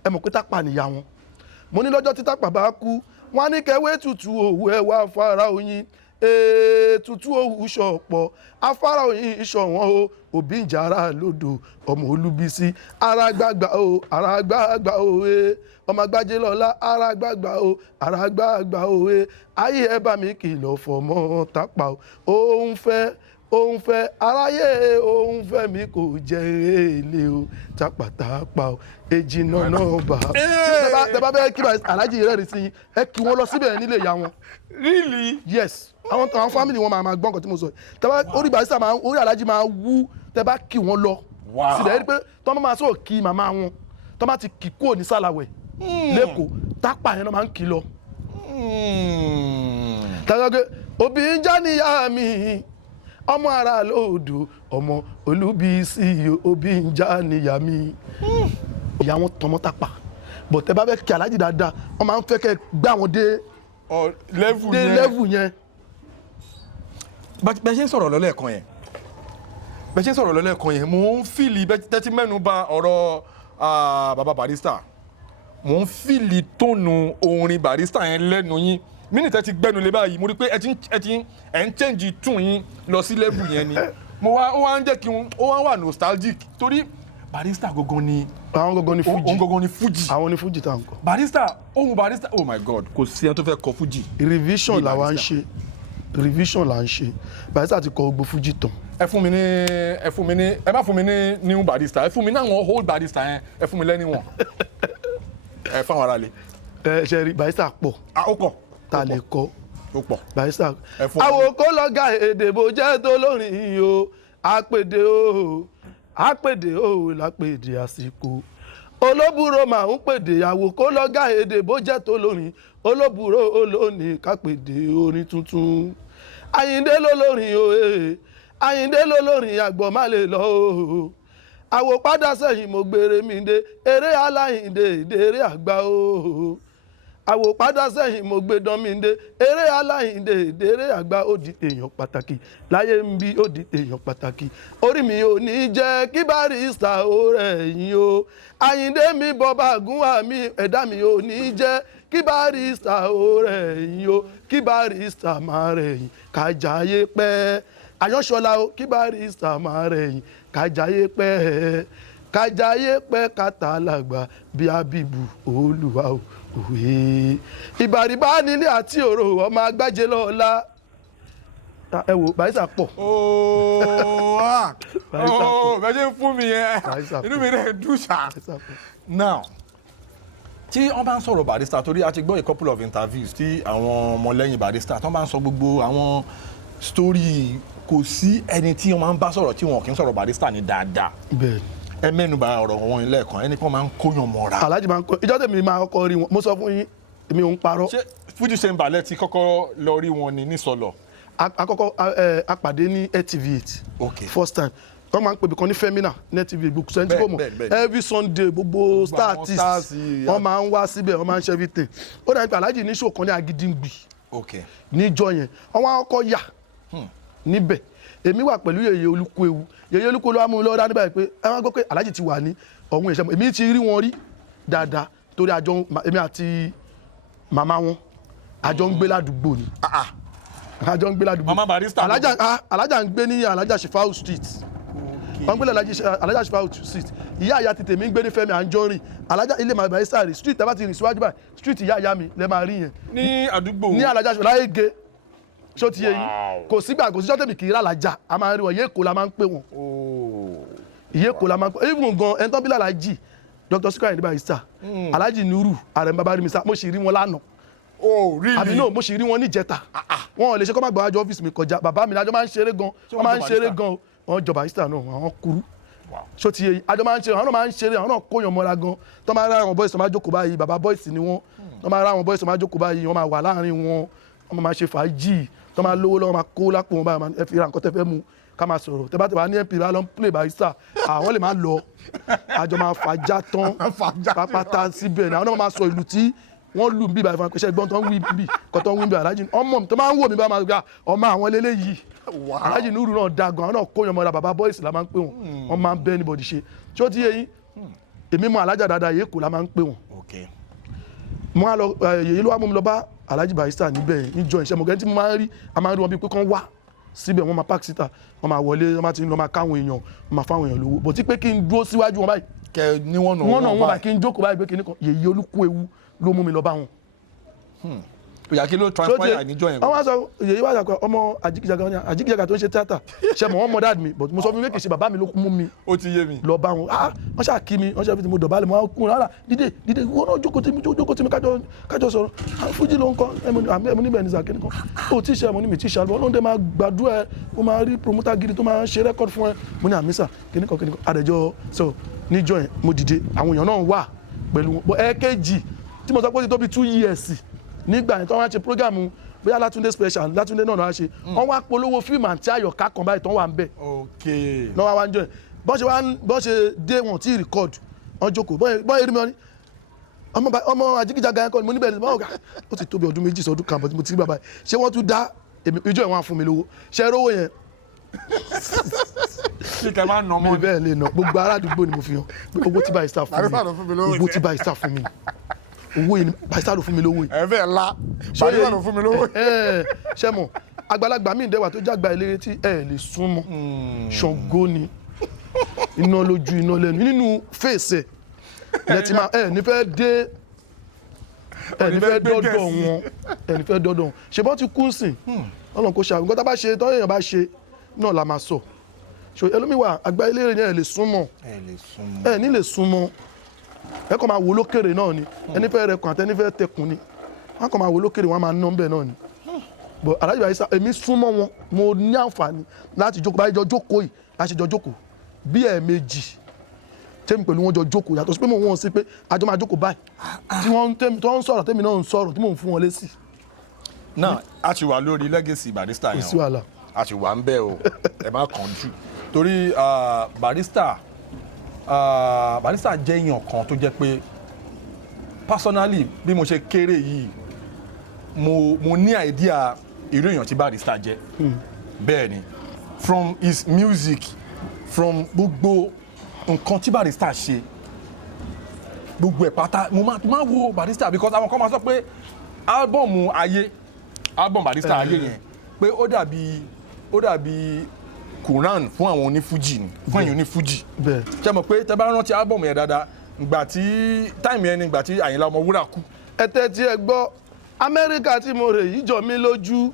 ẹ mọ̀ pé tápà nìyá wọn mo ní lọ́jọ́ tí tápà bá kú wọ́n á ní kẹwé tutù òwú ẹ wá fara oyin tutù òwú ṣọ̀pọ̀ afárá oyin ìṣọ̀wọ́n o òbí ìjàrá lódò ọmọ Olúbísí ara gbàgbà o ọmọ Agbájélọ́lá ara gbàgbà o ayé ẹ bá mi kìlọ̀ fọmọ tápà o òun fẹ́ aráyé òun fẹ́ mi kò jẹ́ èlé o tápàtápà o èjì náà bá tẹ́bá bẹ́ẹ̀ kí Alhaji rẹ́rìn sí ẹ kí wọ́n lọ síbẹ̀ nílé ìyá wọn. Really? Yes àwọn family wọn máa gbọ́ nǹkan tí mo sọ tẹ́bá orí Barrister orí Alhaji máa wú tẹ́bá kí wọ́n lọ síbẹ̀ rí pé tọ́mọ máa sọ kí màmá wọn tọ́mọ ti kí kúrò ní Sàlàwẹ̀ lẹ́kọ̀ọ́ tápà yẹn náà máa ń kí lọ. tàbí òbí ń já níyà mi ọmọ ara lóòdù ọmọ Olúbísí òbí ń já níyà mi ìyá wọn tọmọ tápà bọ̀ tẹ́ bá fẹ́ kí Alhaji dáadáa wọ́n máa ń fẹ́ kẹ́ gbá wọn dé level yẹn. bẹ́ẹ̀ ṣe ń sọ̀rọ̀ lọ́lẹ́ẹ̀kan yẹn mo ń fìlì tẹ́tí mẹ́nu bà ọ̀rọ̀ bàbá Barrister mo ń fìlì tóònù orin Barrister yẹn lẹ́nu yín mínítẹ̀ ti gbẹ́nu lé báyìí mo rí pé ẹ̀ ń change tune yín lọ sí level yẹn ni ó wá ń jẹ́ kí ó wá wà nostalgic torí Barrister gangan ni Fuji àwọn ni Fuji tá à ń kọ. Barrister oh my God kò sí ẹni tó fẹ́ kọ Fuji. revision là ń ṣe Barrister ti kọ gbogbo Fuji tán. ẹ má fún mi ní new Barrister ẹ fún mi ní àwọn old Barrister yẹn ẹ fún mi lẹ́ni wọn ẹ fáwọn ará lè. ṣe rí Barrister pọ̀ ó pọ̀ ta lè kọ́ ó pọ̀. Barrister. Ẹ fún wa. àwòkọ́ lọ́gà èdè bó jẹ́ tó lórin yìí o àpèdè o àpèdè o lápèdè àsìkò olóbùrò máa ń pèdè àwòkọ́ lọ́gà èdè bó jẹ́ tó lórin olóbùrò olóní kápèdè orin tuntun Àyìndé lólórin o Àyìndé lólórin àgbọ̀ má lè lọ o àwòpadà sẹ́yìn mo gbére mi dé eré aláìndé ìdéré àgbà o àwòpadà sẹ́yìn mo gbé dán mi dé eré aláìndé ìdéré àgbà ó di èèyàn pàtàkì láyé ń bí ó di èèyàn pàtàkì orí mi ò ní jẹ́ kí Barrister ó rẹ̀yìn o Àyìndé mi bọba àgúnwà mi ẹ̀dá mi ò ní jẹ́ kí Barrister ó rẹ̀yìn o kí Barrister máa rẹ̀yìn kájàyé pẹ́ Àyànṣọ́lá o kí Barrister máa rẹ̀yìn kájàyé pẹ́ kátàlàgbà bí Abibu Olúwa o òwe ìbàrìbá nílé àti òrò ọmọ agbájé lọ́la ẹ wò Barrister pọ̀. bẹ́ẹ̀ ṣe ń fún mi yẹn inú mi rẹ̀ dùn ṣá. now tí wọ́n bá ń sọ̀rọ̀ Barrister torí a ti gbọ́ a couple of interviews tí àwọn ọmọlẹ́yìn Barrister tí wọ́n bá ń sọ gbogbo àwọn story kò sí ẹni tí wọ́n máa ń bá sọ̀rọ̀ tí wọn kì í sọ̀rọ̀ Barrister ní dáadáa. bẹ́ẹ̀ ẹ mẹ́nuba ọ̀rọ̀ wọn lẹ́ẹ̀kan ẹni kan máa ń kóyàn mọ́ra. Alhaji máa ń kó ìjọ́ tèmi máa kọ́kọ́ rí wọn mo sọ fún yín èmi ò ń parọ́. ṣé Fuji Chamber lẹ ti kọ́kọ́ lọ rí wọn ní nísọlọ. àkọ́kọ́ apàdé ní LTV8 okay first time wọ́n máa ń pè bìkan ní Femina ní LTV gbogbo sẹ́ńtì kò mọ̀ every Sunday gbogbo star artists wọ́n máa ń wá síbẹ̀ wọ́n máa ń ṣe everything ó dàbí pé Alhaji ní ṣòkan ní Agídíngbì níjọ́ yẹn wọ́n wá kọ́ yà níbẹ̀ èmi wà pẹ̀lú Yèyé Olúkúewu Yèyé Olúkúewu ló wá mú mi lọ́wọ́ dání báyìí pé ẹ wá gbọ́ pé Alhaji ti wà ní ọ̀hún ìṣẹ́ èmi ti rí wọn rí dáadáa torí èmi àti màmá wọn àjọ ń gbé ládùúgbò ni àjọ ń gbé ládùúgbò mama Barrister Alhaja ń gbé ní Alhaja Shifau Street wọ́n gbé Alhaja Shifau Street ìyá àyà ti tèmi ń gbé ní Fẹ́mi Anjorin Alhaja ilé màá Barrister rè street tẹ́ bá ti rìn síwájú báyìí street ìyá àyà mi lẹ́ máa rí yẹn ní àdúgbò ní Alhaja Shifau láyége ṣó ti yé yín kò sígbà kò síjọ́ tèmi kì í rà lájà a máa ń rí wọn ìyé èkó la máa ń pè wọn ìyé èkó la máa ń pè even gan ẹni tó bí Alhaji Dr. Sikiru Ayinde Barrister Alhaji Nuru Arẹ̀mú bàbá rí mi sá mo sì rí wọn lánàá really àbí no mo sì rí wọn níjẹta wọn ò lè ṣe kọ́ máa gbọ́ àjọ ọ́fíìsì mi kọjá bàbá mi lájọ máa ń ṣeré gan wọ́n máa ń ṣeré gan wọn jọ Barrister náà àwọn kúrú ṣó ti yé yín àjọ máa ń ṣeré àwọn náà máa ń ṣeré àwọn náà kóyàn mọ́ra gan tó máa rá àwọn boys tó máa jókòó báyìí bàbá boys ni wọ́n tó máa rá àwọn boys tó máa jókòó báyìí wọ́n máa wà láàrin wọn wọ́n máa ṣe fàájì tó máa lówó lọ́wọ́ máa kó lápò wọn báyìí ẹ fi ra nǹkan tẹ́ fẹ́ mu ká máa sọ̀rọ̀ tẹ́ bá tẹ́ bá ní MP bá lọ ń play Barrister àwọn lè máa lọ àjọ máa fàájà tán pápátá síbẹ̀ ní àwọn náà máa sọ ìlú tí wọ́n lù bí báyìí fún akẹ́ṣẹ́ gbọ́n tó ń wí bí kọ́ tó ń wí bí Alhaji ọmọ tó máa ń wò mí bá máa gbà ọmọ àwọn eléyìí Alhaji Nuru náà da gan àwọn náà kóyan mọ́ra bàbá boys la máa ń pè wọ́n wọ́n máa ń bẹ́ anybody ṣe tí ó ti yé yín èmi mọ Alhaja dáadáa Yèyé kò la máa ń pè wọ́n mo á lọ Yèyé ló wá mú mi lọ bá Alhaji Barrister níbẹ̀ níjọ ìṣẹ́ mọ̀gẹ́ tí mo máa ń rí a máa ń rí wọn bí pé kán wá síbẹ̀ wọ́n máa park síta wọ́n máa wọlé wọ́n máa ti ń lọ máa káwọn èèyàn wọ́n máa fáwọn èèyàn lówó bó ti pé kí n dúró síwájú wọn báyìí kẹ ní wọn bá kí n jókòó báyìí pé kí ní kan Yèyé Olúkúewu ló mú mi lọ bá wọn. òyà kí ló transpire níjọ yẹn. wọ́n wá sọ Yèyé wá sọ pé ọmọ Àjíkìjàgà tó ń ṣe tíátà ṣe mọ̀ wọ́n mọ dáàdì mi but mo sọ fún mi pé kì í ṣe bàbá mi ló mú mi ó ti yé mi lọ bá wọn wọ́n ṣáà kí mi wọ́n ṣe fi mo dọ̀bálẹ̀ mo kún un rárá dídé wọ́n náà jókòó tí mi kájọ sọ̀rọ̀ Fújì ló ń kọ́ ẹmu níbẹ̀ ní sàkíní kan ó tí ṣe ẹmu ní mi tí ṣe àlọ́ ọlọ́dẹ máa gbàdúrà ẹ ó máa rí promoter gidi tó máa ṣe rẹ́kọ̀d fún ẹ mo ní àmísà kíní kan àdẹjọ́ sọ níjọ yẹn mo dìde àwọn èèyàn náà wà pẹ̀lú wọn ẹ̀ẹ́kẹ́jì tí mo sọ pé ó ti tó bí 2 years nígbà yẹn tó wọ́n á ṣe program bóyá Látúndé special Látúndé náà ṣe wọ́n wá polówó fíìmù àti Àyọ̀ká kan báyìí tó wà ń bẹ̀ náà wá ń jọ ẹ̀ bọ́n ṣe dé wọn tí rìkọ́ọ̀dù wọ́n jókòó bọ́n erí mi wọ́n ní ọmọ Àjíkìjàgà yẹn kọ́ ni mo níbẹ̀ ní báwọn ọ̀gá ó ti tó bí ọdún 2 ọdún kan bọ̀ tí mo ti rí bàbá yìí ṣé wọ́n tún dá ìjọ ìwọ̀n fún mi lówó ṣe rówó yẹn kíkẹ́ máa ń nà ọmọ mi bẹ́ẹ̀ lè nà gbogbo ará àdúgbò ni mo fi hàn owó tí Barrister fún mi owó tí Barrister fún mi owó yìí Barrister ló fún mi lówó yìí. ẹ fẹ́ la Barrister ló fún mi lówó yìí. ṣé mo àgbàlagbà mi ìdẹ́wà tó jágba eléré tí ẹ lè súnmọ́ Ṣàngó ni iná lójú iná lẹ́nu nínú fèsì ẹ ti máa ẹ nífẹ̀ẹ́ dé ẹ nífẹ̀ẹ́ dọ́dọ̀ wọn ẹ nífẹ̀ẹ́ dọ́dọ̀ wọn ṣe bọ́ ti kú sìn Ọlọ́run kò ṣàwọn nǹkan tá a bá ṣe tọ́ èèyàn bá ṣe náà la máa sọ ẹlòmíwà àgbà eléré ni ẹ lè súnmọ́ ẹ ní lè súnmọ́ ẹ kàn máa wò lókèrè náà ni ẹni fẹ́ rẹkùn àti ẹni fẹ́ tẹkùn ni wọ́n kàn máa wò lókèrè wọ́n máa ná ń bẹ̀ náà ni but Alhaji Barrister èmi súnmọ́ wọn mo ní àǹfààní láti jókòó báyìí jọ jókòó yìí láti jọ jókòó bí ẹ̀ẹ̀mejì tèmi pẹ̀lú wọn jọ jókòó yàtọ̀ sí pé mo wọ́n sí pé àjọ máa jókòó báyìí tí wọ́n ń sọ̀rọ̀ tèmi náà ń sọ̀rọ̀ tí mò ń fún wọn lésì. náà a ti wà lórí legacy Barrister kò yẹn sí wàhálà. a ti wà ń bẹ̀ o ẹ má kàn jù torí Barrister jẹ́ èèyàn kan tó jẹ́ pé personally bí mo ṣe kéré yìí mo ní idea irú èèyàn tí Barrister jẹ́ bẹ́ẹ̀ ni from his music from gbogbo nǹkan tí Barrister ṣe gbogbo ẹ̀ pátá mo máa wo Barrister because àwọn kan máa sọ pé album Barrister ayé yẹn pé ó dàbí Quran fún àwọn onífújì ni fún ẹ̀yin onífújì ṣe mọ̀ pé tẹ bá rántí album yẹn dáadáa ìgbà tí táìmù yẹn ni ìgbà tí Àyìnlá Ọmọwúrà kú. ẹ tẹ́tí ẹ gbọ́ Amẹ́ríkà tí mo rè yìí jọ mí lójú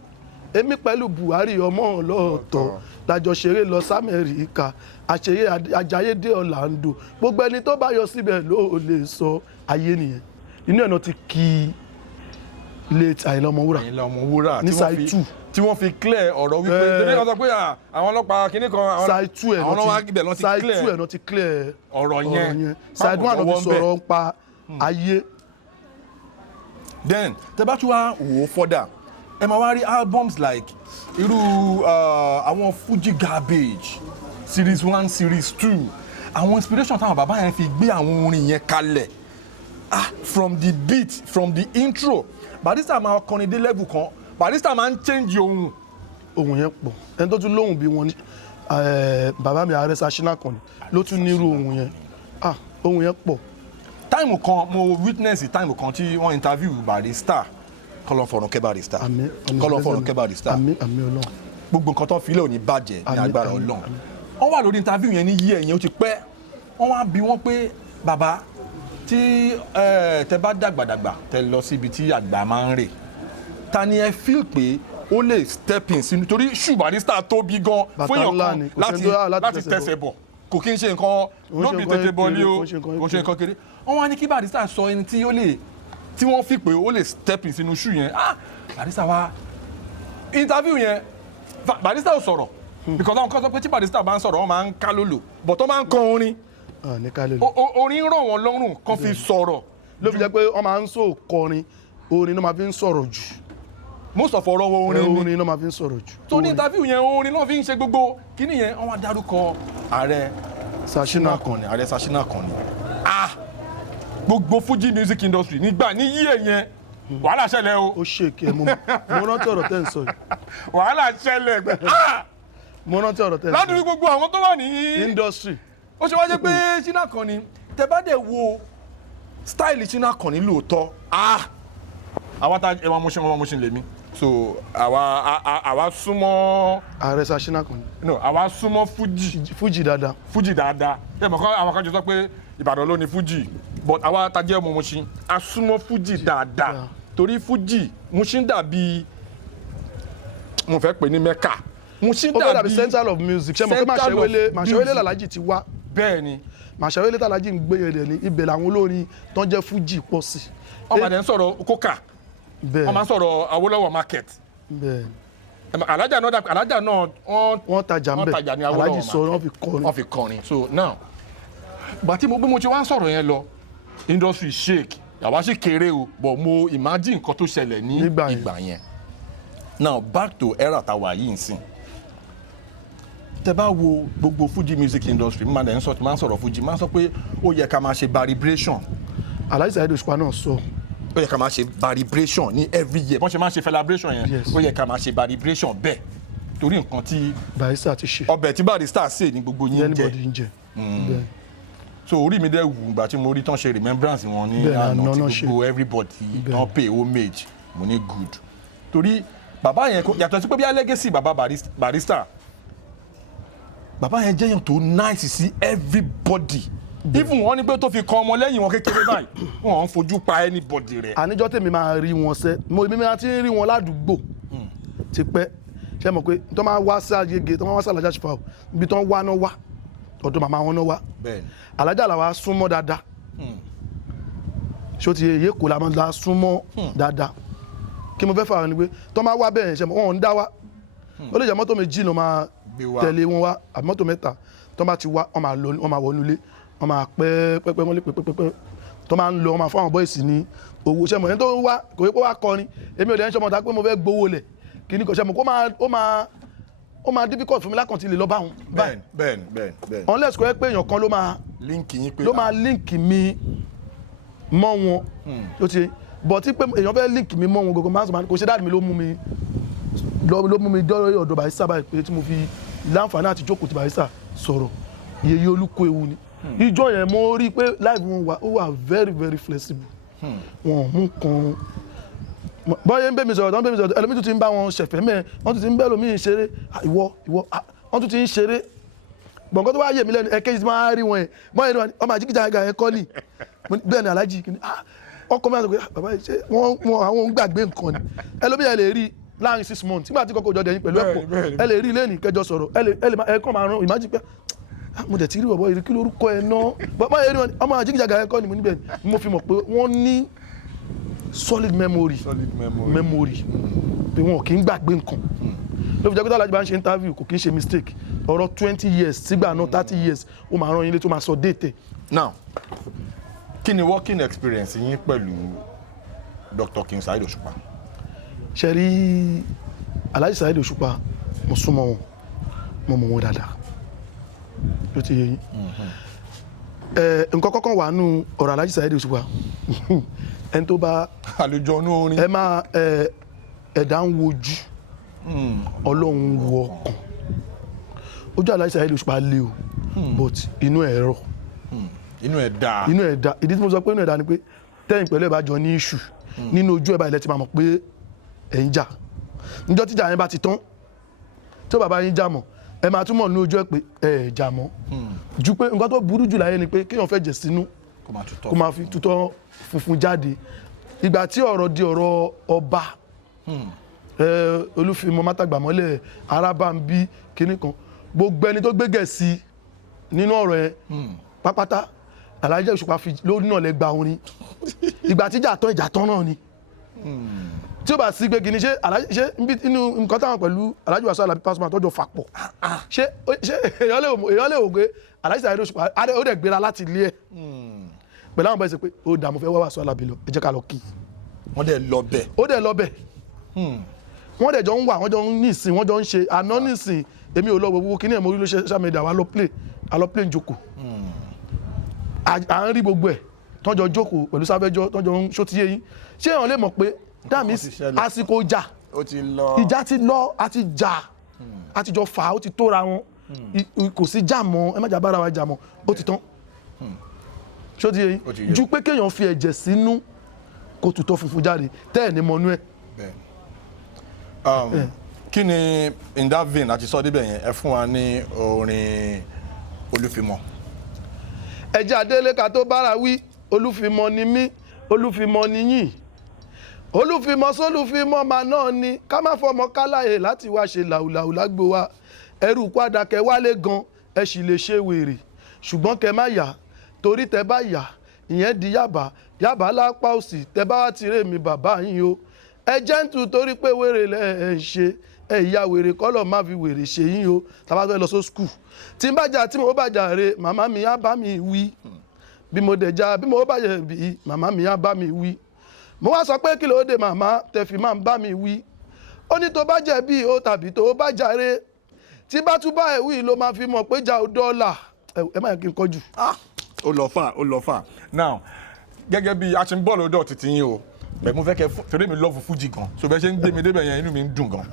èmi pẹ̀lú Buhari ọmọ ọlọ́ọ̀tọ̀ lájọ ṣeré lọ sí Amẹ́ríkà àṣeyẹ àjàyédé Orlando gbogbo ẹni tó bá yọ síbẹ̀ ló lè sọ ayé nìyẹn inú ẹ̀ náà ti kí late Àyìnlá Ọmọwúrà ní side 2 tí wọ́n fi clear ọ̀rọ̀ wípé torí wọ́n sọ pé àwọn ọlọ́pàá kìíní kan side 2 ẹ̀ náà ti clear ọ̀rọ̀ yẹn side 1 náà ti sọ̀rọ̀ ń pa ayé. then tẹ bá tún wá wò ó further ẹ máa wá rí albums like irú àwọn Fuji Garbage series 1 series 2 àwọn inspiration táwọn bàbá yẹn fi gbé àwọn orin yẹn kalẹ̀ from the beat from the intro Barrister máa kọrin dé level kan Barrister máa ń change ohun yẹn pọ̀ ẹni tó tún lóhùn bí wọn ní bàbá mi Ààrẹ Ṣínà Àkànní ló tún nírú ohun yẹn ohun yẹn pọ̀. táìmù kan mo witness táìmù kan tí wọ́n interview Barrister kọ́lọ́ fọ̀rùn kẹ́ Barrister kọ́lọ́ fọ̀rùn kẹ́ Barrister gbogbo nǹkan tó filẹ̀ ò ní bàjẹ́ ní agbára Ọlọ́run wọ́n wà lórí interview yẹn ní yí ẹ̀yìn ó ti pẹ́ wọ́n wá bi wọ́n pé bàbá tí tẹ bá dàgbàdàgbà tẹ lọ síbi tí àgbà máa ń rè ta ni ẹ feel pé ó lè step in sínú torí ṣù Barrister tóbi gan fún èèyàn kan láti tẹsẹ̀ bọ̀ kò kí n ṣe nǹkan lóbi tètè bọ̀ ní o kò ṣe nǹkan kéré wọ́n wá ní kí Barrister sọ ẹni tí wọ́n fi pé ó lè step in sínú ṣù yẹn Barrister wá interview yẹn Barrister ò sọ̀rọ̀ because àwọn kan sọ pé tí Barrister bá ń sọ̀rọ̀ wọ́n máa ń ká lòlò but tó máa ń kọ orin orin rọ̀ wọ́n lọ́rùn kan fi sọ̀rọ̀. ló fi jẹ́ pé wọ́n máa ń sọ kọrin orin náà máa fi ń sọ̀rọ̀ jù. most of ọ̀rọ̀ orin náà máa fi ń sọ̀rọ̀ jù. tó ní interview yẹn orin náà fi ń ṣe gbogbo kíní yẹn wọ́n wá dárúkọ Ààrẹ Ṣínà Àkànní gbogbo Fuji music industry nígbà ní yíyẹ yẹn wàhálà ṣẹlẹ̀ o. ó ṣe kí ẹ mo rántí ọ̀rọ̀ tẹ́ ń sọ yìí. wàhálà ṣẹlẹ̀ mo rántí ọ̀rọ̀ tẹ́ ń sọ yìí. ládùúgbò gbogbo àwọn tó wà ní industry. ó ṣe wá jẹ́ pé Ṣínà Àkànní tẹ bá dẹ̀ wo style Ṣínà Àkànní lóòótọ́ àwa tá ẹwà mọ́ṣẹ́ lèmi so àwa súnmọ́ Ààrẹ Ṣínà Àkànní. no àwa súnmọ́ Fuji dáadáa ẹ mọ̀ kọ́ àwọn kan jọ sọ pé Ìbàdàn ló ní Fuji but àwa tá jẹ́ ọmọ Mùṣín a súnmọ́ Fuji dáadáa torí Fuji Mùṣín dàbí mo fẹ́ pè ní Mecca Mùṣín dàbí center of music ṣe mọ̀ pé Màṣẹ́wélé làlájì ti wá. bẹ́ẹ̀ ni Màṣẹ́wélé tàlájì ń gbé yẹn ní ibẹ̀ làwọn olórin tó ń jẹ́ Fuji pọ̀ sí. ọmọdé ń sọ̀rọ̀ kókà wọ́n máa ń sọ̀rọ̀ Awólọ́wọ̀ market alájà náà wọ́n tajà ń bẹ̀ ní Awólọ́wọ̀ alájì sọ wọ́n fi kọrin so now gbàtí bí mo ti wá ń sọ̀rọ̀ yẹn lọ industry shake yàrá sì kéré o but mo imagine nǹkan tó ṣẹlẹ̀ ní ìgbà yẹn now back to era tàwa yìí nsìn tẹ bá wo gbogbo Fuji music industry máa ń sọ̀rọ̀ Fuji máa ń sọ pé ó yẹ ká máa ṣe baribration. Alhaji Saheed Òṣùpá náà sọ. ó yẹ ká máa ṣe baribration ní every year bọ́n ṣe máa ṣe celebration yẹn ó yẹ ká máa ṣe baribration bẹ́ẹ̀ torí nǹkan tí Barrister ti ṣe ọbẹ̀ tí Barrister ṣe ní gbogbo yín jẹ. so orí mi dẹ́ wù ìgbà tí mo rí tán ṣe remembrance wọn ní àná tí gbogbo everybody tán pay homage mo ní good torí bàbá yẹn yàtọ̀ sí pé bí i legacy bàbá Barrister bàbá yẹn jẹ́yàn tó nice sí everybody even wọ́n ní pé tó fi kan ọmọ lẹ́yìn wọn kékeré báyìí wọ́n ń fojú pa anybody rẹ̀. àníjọ́ tèmi máa rí wọn sẹ́ mi máa ti rí wọn ládùúgbò ti pẹ́ ṣe mọ̀ pé tó máa wá sí Agége tó máa wá sí Alájà Ṣìfà ibi tó ń wá náà wá ọ̀dọ̀ màmá wọn náà wá Alájà làwa súnmọ́ dáadáa ṣó ti èyí kò la máa la súnmọ́ dáadáa kí mo fẹ́ fà ní pé tó máa wá bẹ́ẹ̀ ṣe wọn ń dá wá ó lè jẹ́ mọ́tò méjì ló máa tẹ̀lé wọn wá àbí mọ́tò mẹ́ta tó máa ti wá wọn máa wọnú ilé wọn máa pẹ́ẹ́pẹ́pẹ́ wọn lè pẹ́ẹ́pẹ́pẹ́ tó máa ń lọ wọn máa fún àwọn bọ́ìsì ní owó ṣẹ́mọ̀ ẹni tó ń wá kò yẹ kó wá kọrin èmi ò lè ń ṣọmọ ta pé mo fẹ́ gbowó lẹ̀ kí ni kò ṣẹ́mọ̀ ó máa difficult fún mi lákàntí lè lọ bá wọn. bẹ́ẹ̀ unless kò yẹ pé èèyàn kan ló máa link mi mọ́ wọn ó ti bọ̀ tí pé èèyàn fẹ́ link mi mọ́ wọn gbogbo máa ń sọ kò ṣe dáàdì mi ló mú mi dọ́rọ̀ ọ̀dọ̀ Barrister báyìí pé tí mo fi láǹfààní àti jókòó ti Barrister sọ̀rọ̀ Yèyé Olúkòewu ni ìjọ yẹn mo rí i pé life wọn wà very very flexible wọn mú kan bọ́yẹ̀ ń bẹ́ mi sọ̀rọ̀ tán bẹ́ mi sọ̀rọ̀ ẹlòmíì tún ti ń bá wọn ṣẹ̀fẹ̀ mẹ́ wọ́n tún ti ń bẹ́ lómi ṣeré ìwọ wọ́n tún ti ń ṣeré gbọ̀ngàn tó wá yè mí lẹ́nu ẹ̀kẹ́ ti máa rí wọn yẹn bọ́yẹ̀ ni ọmọ Àjíkìjàgà yẹn kọ́ ni bẹ́ẹ̀ ni Aláàjì kìíní ọkọ mi àti bàbá yìí ṣe wọ́n àwọn gbàgbé nǹkan ni ẹlòmíì ẹ lè rí láàrin 6 months nígbà tí kọ́kọ́ jọ dẹ̀yìn pẹ̀lú ẹ̀pọ̀ ẹ lè rí lẹ́nìí kẹjọ sọ̀rọ̀ ẹ kàn máa rán ìmájì pé mo dẹ̀ ti rí bọ̀bọ̀ yìí kí lórúkọ ẹ náà bàbá yẹn rí wọn ọmọ Àjíkìjàgà yẹn kọ́ ni mo níbẹ̀ mo fi mọ̀ pé wọ́n ní solid memory pé wọn kì í gbàgbé nǹkan ló fi jẹ́ pé Aláàjì bá ń ṣe interview kò kì í ṣe mistake ọ̀rọ̀ 20 years sígbà náà 30 years ó máa rán yín létí ó máa sọ déètè. now kí ni working experience yín pẹ̀lú Dr. King Saheed Òṣùpá. ṣe rí Aláàjì Saheed Òṣùpá mo súnmọ́ wọn mo mọ̀ wọn dáadáa ló ti yé yín nǹkan kọ́kọ́ wà nù ọ̀rọ̀ Aláàjì Saheed Òṣùpá ẹni tó bá àlejò ọ̀nà orin ẹ máa ẹ̀dá ń wojú Ọlọ́run wo ọkàn ojú Aláàjì Saheed Òṣùpá lé o but inú ẹ̀ rọ̀ inú ẹ̀ dáa ìdí tí mo sọ pé inú ẹ̀ dáa ni pé tẹ́yìn pẹ̀lú ẹ̀ bá jọ ní iṣu nínú ojú ẹ̀ bá ilẹ̀ ti máa mọ̀ pé ẹ̀ ń jà níjọ́ tíjà yẹn bá ti tán tí ó bàbá yín jà mọ́ ẹ máa túmọ̀ ní ojú ẹ̀ pé ẹ̀ jà mọ́ ju pé nǹkan tó burú jù láyé ni pé kéèyàn fẹ́ jẹ̀ sínú kó máa fi tutọ́ funfun jáde ìgbà tí ọ̀rọ̀ di ọ̀rọ̀ ọba Olúfimọ Mátàgbàmọ́lẹ̀ Arábàmbí kinní kan gbogbo ẹni tó gbégẹ̀ sí nínú ọ̀rọ̀ yẹn pápátá Aláàjì Òṣùpá fi lórí náà lẹ gba orin ìgbà tí ìjà tán náà ni tí ó bá sí pé kìíní ṣe inú nǹkan táwọn pẹ̀lú Aláàjì Wasiu Alabi Pasuma àtọ́jọ́ fapọ̀ ṣé èèyàn lè wò pé Aláàjì Saheed Òṣùpá ó dẹ̀ gbéra láti ilé ẹ̀ pẹ̀lú àwọn bẹ́ẹ̀ sọ pé ó dà mo fẹ́ wá Wasiu Alabi lọ ẹ jẹ́ ká lọ kí wọ́n dẹ̀ lọ bẹ̀ wọ́n dẹ̀ jọ ń wà wọ́n jọ ń nísìn wọ́n jọ ń ṣe àná nísìn èmi ò lọ gbogbo kíní ẹ̀ mo rí ló ṣe social media wa lọ play njoko à ń rí gbogbo ẹ̀ tọ́jọ́ jókòó pẹ̀lú Sáfẹ́jọ́ tọ́jọ́ ń ṣó ti yé yín ṣé èèyàn lè mọ̀ pé dáàmì àsìkò ìjà ìjà ti lọ àti jà àti jọ fà ó ti tóra wọn kò sí jà mọ́ ẹ má jà bára wa jà mọ́ ó ti tán ṣó ti yé yín ju pé kéèyàn fi ẹ̀jẹ̀ sínú kó tutọ́ funfun jáde tẹ́ ẹ̀ ní mọ́nú ẹ̀. kí ni in that vein àti sọ débẹ̀ yẹn ẹ fún wa ní orin Olúfimọ. ẹ̀jẹ̀ àdélé ká tó bára wí Olúfimọ ni mí Olúfimọ ni yín Olúfimọ sólúfimọ máa náà ni ká má fọmọ káláyè láti wá ṣe làwùlàwù lágbo wa ẹrù padà kẹ wálé gan ẹ sì lè ṣe wèrè ṣùgbọ́n kẹ má yà torí tẹ bá yà ìyẹn di yàbá lápá òsì tẹ bá wá tiré mi bàbá yín o ẹ jẹ́ǹtù torí pé wèrè lẹ́ ẹ̀ ń ṣe ẹ ìyá wèrè kọ́lọ̀ má fi wèrè ṣe yín o tàbá fẹ́ lọ sí skul tí n bá jà tí mo bá jà re màmá mi á bá mi wí bí mo dẹ̀ jà bí mo bá yẹ bí màmá mi á bá mi wí mo wá sọ pé kí ló dé màmá tẹ̀fì máa ń bá mi wí ó ní tó bá jẹ̀ bí o tàbí tó bá jà re tí bá tún bá ẹ̀ wí ló máa fi mọ̀ pé jà ó dọ́là ẹ má yẹ kí n kọjú. ó lọ fà now gẹ́gẹ́ bí a ti ń bọ̀ lọ́dọ̀ títí yín o bẹ́ẹ̀ mo fẹ́ kẹ́ torí mi lọ́ọ̀fù fújì gan so bẹ́ẹ̀ ṣe ń gbé mi débẹ̀ yẹn inú mi ń dùn gan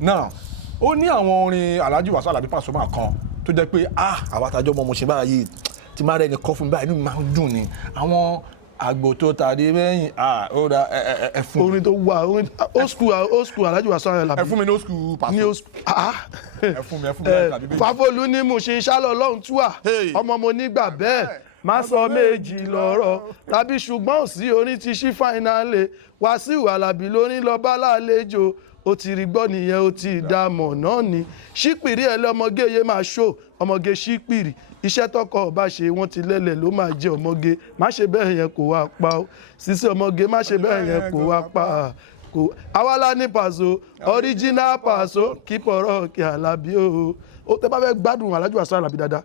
now ó ní àwọn orin Aláàjì Wasiu Alabi Pasuma kan tó jẹ́ pé àwọn àtàjọ́ ọmọ mo ṣe báyìí tí máa rẹ̀ ní kọ́ fún mi báyìí inú mi máa ń dùn ni àwọn àgbò tó tàdé mẹ́yìn ó ra ẹ fún mi. orin tó wà old school Aláàjì Wasiu Alabi. ẹ fún mi ní old school pàṣẹ. ẹ fún mi tàbí bẹ́ẹ̀. Fáfolú ní mo ṣe ṣálọ̀ Ọlọ́run túwà ọmọ mo nígbà bẹ́ẹ̀ má sọ méjì lọ́rọ̀ tàbí ṣùgbọ́n sí orin ti ṣí fáínálì Wasiu Alabi lórí lọ bá lálejò ó ti rí gbọ́ nìyẹn ó ti dá mọ̀ náà ni ṣípìrì ẹ̀ lọ́mọge yé máa ṣó ọmọge ṣípìrì iṣẹ́ tọkọ ọba ṣe wọ́n ti lẹ́lẹ̀ ló máa jẹ́ ọmọge má ṣe bẹ́ẹ̀ yẹn kò wá pa ó sísí ọmọge má ṣe bẹ́ẹ̀ yẹn kò wá pa kò awala ní Paso original Paso keep ọ̀rọ̀ kí Àlàbí o tẹ́ bá fẹ́ gbádùn Alhaji Wasiu Àlàbí dáadáa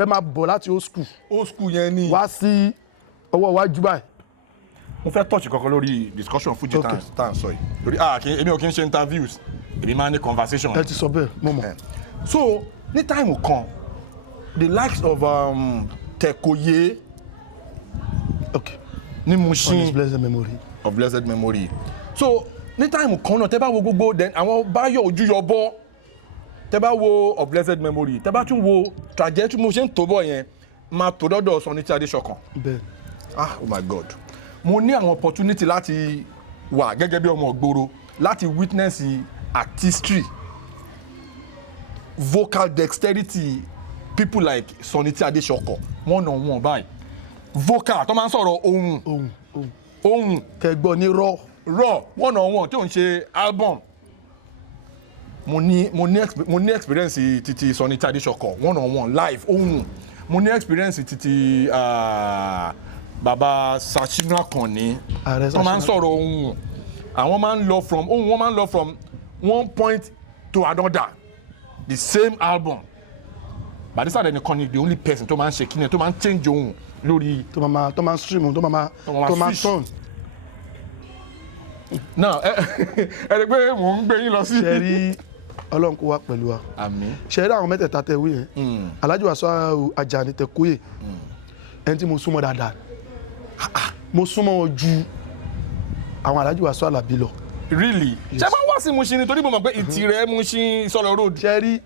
ẹ máa bọ̀ láti old school yẹn ni wá sí ọwọ́ iwájú báyìí. mo fẹ́ touch kankan lórí discussion Fuji tá à ń sọ yìí lórí èmi ò kí ń ṣe interviews èmi máa ń ní conversation. ẹ ti sọ bẹ́ẹ̀ mo mọ̀. so ní táìmù kan the likes of Tekoye ní Mushin of blessed memory so ní táìmù kan náà tẹ́ bá wo gbogbo then àwọn Báyọ̀ Ojúyọbọ tẹ́ bá wo of blessed memory tẹ́ bá tún wo trajectory mo ṣe ń tó bọ̀ yẹn máa tó dọ́dọ̀ Sunny Adéṣọ̀kan. Oh my God mo ní àwọn opportunity láti wà gẹ́gẹ́ bí ọmọ ìgboro láti witness artistry vocal dexterity people like Sunny Adéṣọ̀kan one on one báyìí vocal tó máa ń sọ̀rọ̀ ohun kẹgbọ́n ní raw one on one tí ò ń ṣe album mo ní experience titi Sunny Adéṣọ̀kan one on one live ohun mo ní experience titi baba Sachinu Akanni tó máa ń sọ̀rọ̀ ohun àwọn máa ń lọ from ohun wọ́n máa ń lọ from one point to another the same album Barrister nìkan ni the only person tó máa ń ṣe kíni tó máa ń change ohun lórí tó máa stream tó máa turn. now ẹ rí pé mò ń gbé yín lọ sí. ṣe rí Ọlọ́run kó wá pẹ̀lú wa ṣe rí àwọn mẹ́tẹ̀ẹ̀ta tẹ̀ wí yẹn Alhaji Wasiu Àjàní Tekoye ẹni tí mo súnmọ́ dáadáa mo súnmọ́ wọn ju àwọn Alhaji Wasiu Àlàbí lọ. really ṣé bá wá sí Mushin nítorí mo mọ̀ pé ìtì rẹ̀ Mushin Ìsọ̀lọ̀ road. ṣe rí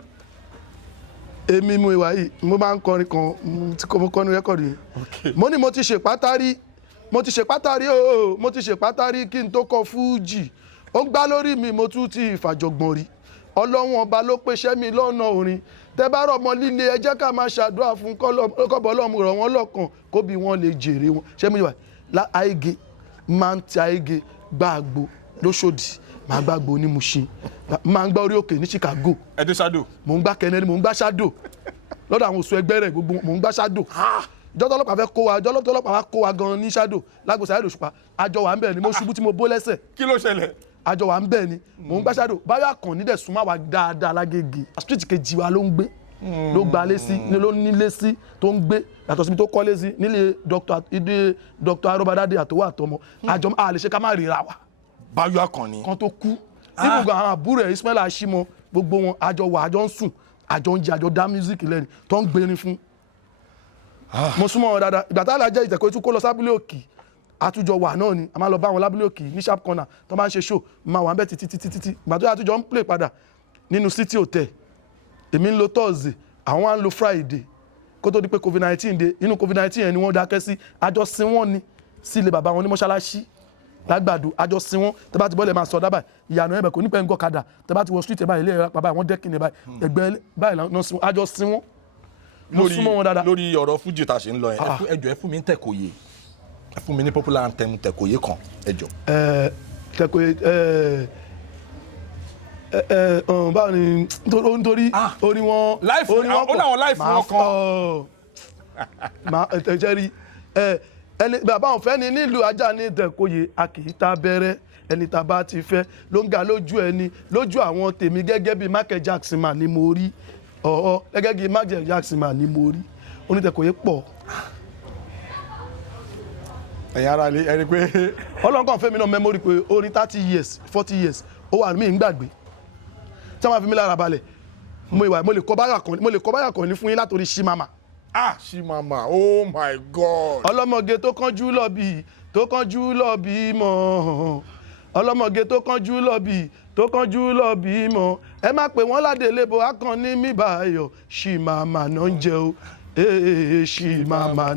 èmi mo ìwà yìí mo máa ń kọrin kan tí mo kọ́ ní rẹ́kọ̀dì yẹn mo ní mo ti ṣèpátárí kí n tó kọ fújì ó ń gbá lórí mi mo tún ti ìfàjọgbọ̀n rí Ọlọ́run ọba ló pèsè mi lọ́nà orin tẹ́ bá rọ̀ mọ́ líle ẹ jẹ́ ká máa ṣàdúrà fún kọ́bọ̀ Ọlọ́run rọ̀ wọ́n lọ́kàn kó bí wọ́n lè jèrè wọn ṣé mo ìwà àìgè máa ń ti àìgè gbàgbó lóṣòdì máa gbàgbó ní Mushin máa ń gbá orí òkè ní Chicago. ẹ dé Shadow. mò ń gbá Kennedy mò ń gbá Shadow lọ́dọ̀ àwọn oṣù ẹgbẹ́ rẹ̀ gbogbo mò ń gbá Shadow. ìjọ́ tọ́lọ́pàá fẹ́ kó wa ìjọ́ tọ́lọ́pàá wa kó wa gan ní Shadow lágbo Saheed Òṣùpá àjọ wà ń bẹ̀ ni mo ṣubú tí mo bó lẹ́sẹ̀. kí ló ṣẹlẹ̀. àjọ wà ń bẹ̀ ni mò ń gbá Shadow Báyọ̀ Àkànní dẹ̀ súnmọ́ wa dáadáa lágége street kejì wa ló ń gbé ló gba lé sí ló nílé sí tó ń gbé yàtọ̀ síbi tó kọ́lé sí nílé Dr. Arobadade àtọwọ́ àtọmọ àjọ àlè ṣe ká má ríra wa. Báyọ̀ Àkànní kan tó kú ibùgbà àwọn àbúrò ẹ̀ Ismail Ashimo gbogbo wọn àjọ wà àjọ ń sùn àjọ ń jẹ àjọ dá music lẹ́nu tó ń gbérin fún. mo súnmọ́ wọn dáadáa ìgbà tá a lè jẹ́ Ìtẹ̀kọ́ tún kó lọ sábúlé òkì àtújọ wà náà ni a máa lọ bá wọn lábúlé òkì ní sharp corner tó máa ń ṣe show máa wà ń bẹ́ títí ìgbà tó yà àtújọ ń play padà nínú City Hotel èmi ń lo Thursday àwọn á ń lo Friday kó tó di pé COVID-19 dé inú COVID-19 yẹn ni wọ́n dákẹ́ sí àjọ sin wọ́n ni sí ilé bàbá wọn ní mọ́ṣáláṣí lágbàdo àjọ sin wọn tẹ bá ti bọ́lẹ̀ máa sọ dábàá ìyànà ẹ̀bẹ̀ kò ní pẹ́ ń gọ́kadà tẹ bá ti wọ street ẹ̀ báyìí ilé ẹ̀rọ bàbá wọn dẹ́kin ẹ̀ báyìí ẹgbẹ́ báyìí náà sin wọn àjọ sin wọn mo súnmọ́ wọn dáadáa. lórí ọ̀rọ̀ Fuji tá a ṣe ń lọ yẹn ẹjọ́ ẹ fún mi ní Tekoye ẹ fún mi ní popular anthem Tekoye kan ẹjọ́. Tekoye báwo ni nítorí orin wọn ó dáwọn láìfù wọn kan ẹ̀jẹ̀ rí ẹni bàbá òun fẹ́ ni nílùú ajá ní Tekoye a kì í ta bẹ̀rẹ̀ ẹni tá bá ti fẹ́ ló ń ga lójú ẹni lójú àwọn tèmi gẹ́gẹ́ bíi Michael Jackson mà ní mo rí gẹ́gẹ́ bíi Michael Jackson mà ní mo rí oní Tekoye pọ̀. ẹ̀yin ara lè ẹni pé. Ọlọ́run kàn fẹ́ mi náà memory pé orin 30 years 40 years ó wà mí ń gbàgbé tí wọ́n fi mí lára balẹ̀ mo lè kọ́ Báyọ̀ Àkànní fún yín látòrí Shimama. Shimama, oh my God. Ọlọ́mọge tó kánjú lọ bí mọ́ ọlọ́mọge tó kánjú lọ bí mọ́ ẹ má pè wọ́n ládé lébo Àkànní mi báyọ̀ Shimama náà ń jẹ o Shimama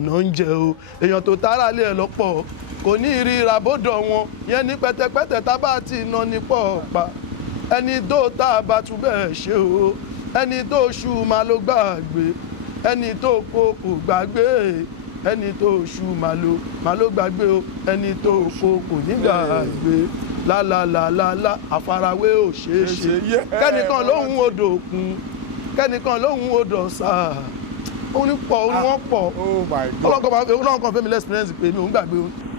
náà ń jẹ o èèyàn tó tààrà lé ẹ lọ́pọ̀ kò ní ìríra bọ́dọ̀ wọn yẹn ní pẹ̀tẹ̀pẹ̀tẹ̀ tá bá ti ná ní pọ̀ọ̀pá ẹni tó tá a bá tún bẹ́ẹ̀ ṣe o ẹni tó ṣù máa ló gbàgbé ẹni tó kó kò gbàgbé ẹni tó ṣù máa ló gbàgbé o ẹni tó kó kò ní gbàgbé lálálálálá àfarawé ò ṣeé ṣe kẹ́nìkan lóhùn odò òkun kẹ́nìkan lóhùn odò ọ̀sà òun ní pọ̀ òun wọ́n pọ̀ ọlọ́run kan fẹ́ mi lẹ́sìpírẹ́nsì pé mi ò ń gbàgbé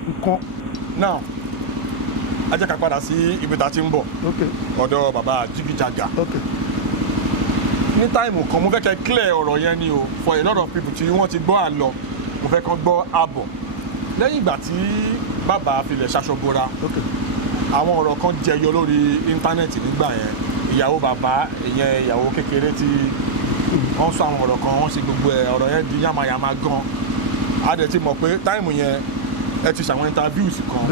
nǹkan. now a jẹ́ ká padà sí ibi tá a ti ń bọ̀ ọ̀dọ̀ bàbá Jìgìjàgà ní táìmù kan mo fẹ́ kẹ́ clear ọ̀rọ̀ yẹn ni o for a lot of people tí wọ́n ti gbọ́ àlọ́ mo fẹ́ kàn gbọ́ àbọ̀ lẹ́yìn ìgbà tí bàbá filẹ̀ ṣaṣọbora àwọn ọ̀rọ̀ kan jẹyọ lórí íńtánẹ́ẹ̀tì nígbà yẹn ìyàwó bàbá ìyẹn ìyàwó kékeré tí wọ́n sọ àwọn ọ̀rọ̀ kan wọ́n sì gbogbo ọ̀rọ̀ yẹn di yàmàyàmà gan a dẹ̀ ti mọ̀ pé táìmù yẹn ẹ ti ṣàwọn interviews kan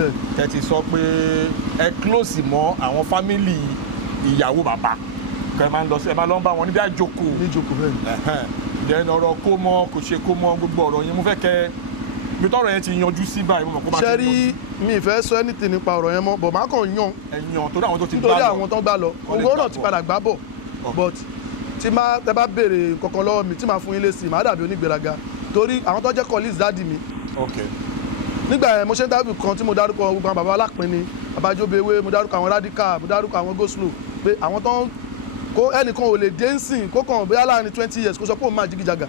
ẹ ti sọ pé ẹ close mọ́ àwọn fámìlì ìyàwó bàbá kẹ máa ń lọ sí ẹ máa lọ ń bá wọn níbi àjòkó bẹ́ẹ̀ then ọ̀rọ̀ kó mọ kò ṣe kó mọ gbogbo ọ̀rọ̀ yẹn mo fẹ́ kẹ́ bí tọ́rọ̀ yẹn ti yanjú sí báyìí mo mọ̀ kó bá ti yanjú. ṣẹ́rí mi ìfẹ́ sọ anything nípa ọ̀rọ̀ yẹn mọ́ bọ̀ má kàn yan ẹ̀yàn torí àwọn tó ti gbá lọ nítorí àwọn tó ń gbá lọ òun náà ti padà gbá bọ̀ but tí tẹ bá béèrè kankan lọ́wọ́ mi tí màá fún yín lésì màá dàbí onígbéraga torí àwọn tó jẹ́ colleagues dáàdì mi nígbà yẹn mo ṣe interview kan tí mo dárúkọ gbogbo àwọn bàbá alápinni bàbá Jóbewé mo dárúkọ àwọn radical mo dárúkọ àwọn go slow pé àwọn tó ń kó ẹnìkan ò lè dé ń sìn kó kàn bóyá láàrin 20 years kó sọ pé òun máa Jìgìjàgà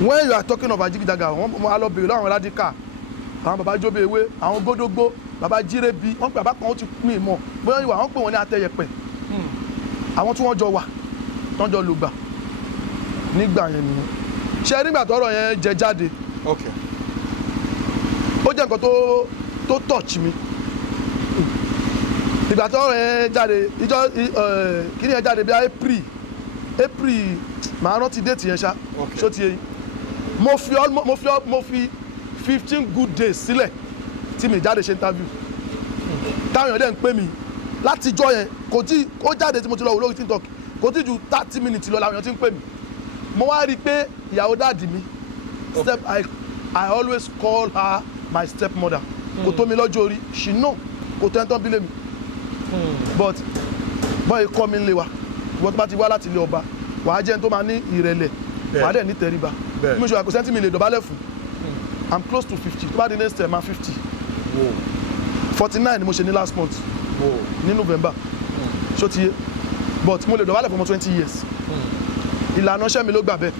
when you are talking about Jìgìjàgà wọ́n máa lọ bèrè lọ́wọ́ radical àwọn bàbá Jóbewé àwọn gódógbó bàbá Jírébi wọ́n pè bàbá kan ó ti pín ìmọ̀ bóyá ìwà wọ́n pè wọ́n ní Atẹ́yẹpẹ̀ àwọn tí wọ́n jọ wà tán jọ lògbà nígbà yẹn nìyẹn ṣe nígbà tọ́rọ̀ yẹn jẹ jáde ó jẹ́ nǹkan tó touch mi ìgbà tọ́rọ̀ yẹn jáde kí ni yẹn jáde bí April màá rántí déètì yẹn ṣá ṣó ti yẹn mo fi 15 good days sílẹ̀ tí mi jáde ṣe interview táwọn èèyàn dẹ̀ ń pè mí látijọ́ yẹn kò tí ó jáde tí mo ti lọ wò lórí TikTok kò tí ju 30 minutes lọ làwọn èèyàn ti ń pè mí mo wá rí i pé ìyàwó dáàdì mi I always call her my stepmother kò tó mi lọ́jọ́ orí she know kò tó ẹni tán bílẹ̀ mi but bọ́ọ̀ ikọ́ mi ń lé wa ìwọ́n tó bá ti wá láti ilé ọba wàá jẹ́ ẹni tó máa ní ìrẹ̀lẹ̀ wàá dẹ̀ ní tẹríba bí mo ṣe wà kò sẹ́ńtì mi lè dọ̀bálẹ̀ fún I'm close to 50 tó bá di next term I'm 50 49 ni mo ṣe ní last month ní November ṣó ti yé but mo lè dọ̀bálẹ̀ fún ọmọ 20 years ìlànà iṣẹ́ mi ló gbà bẹ́ẹ̀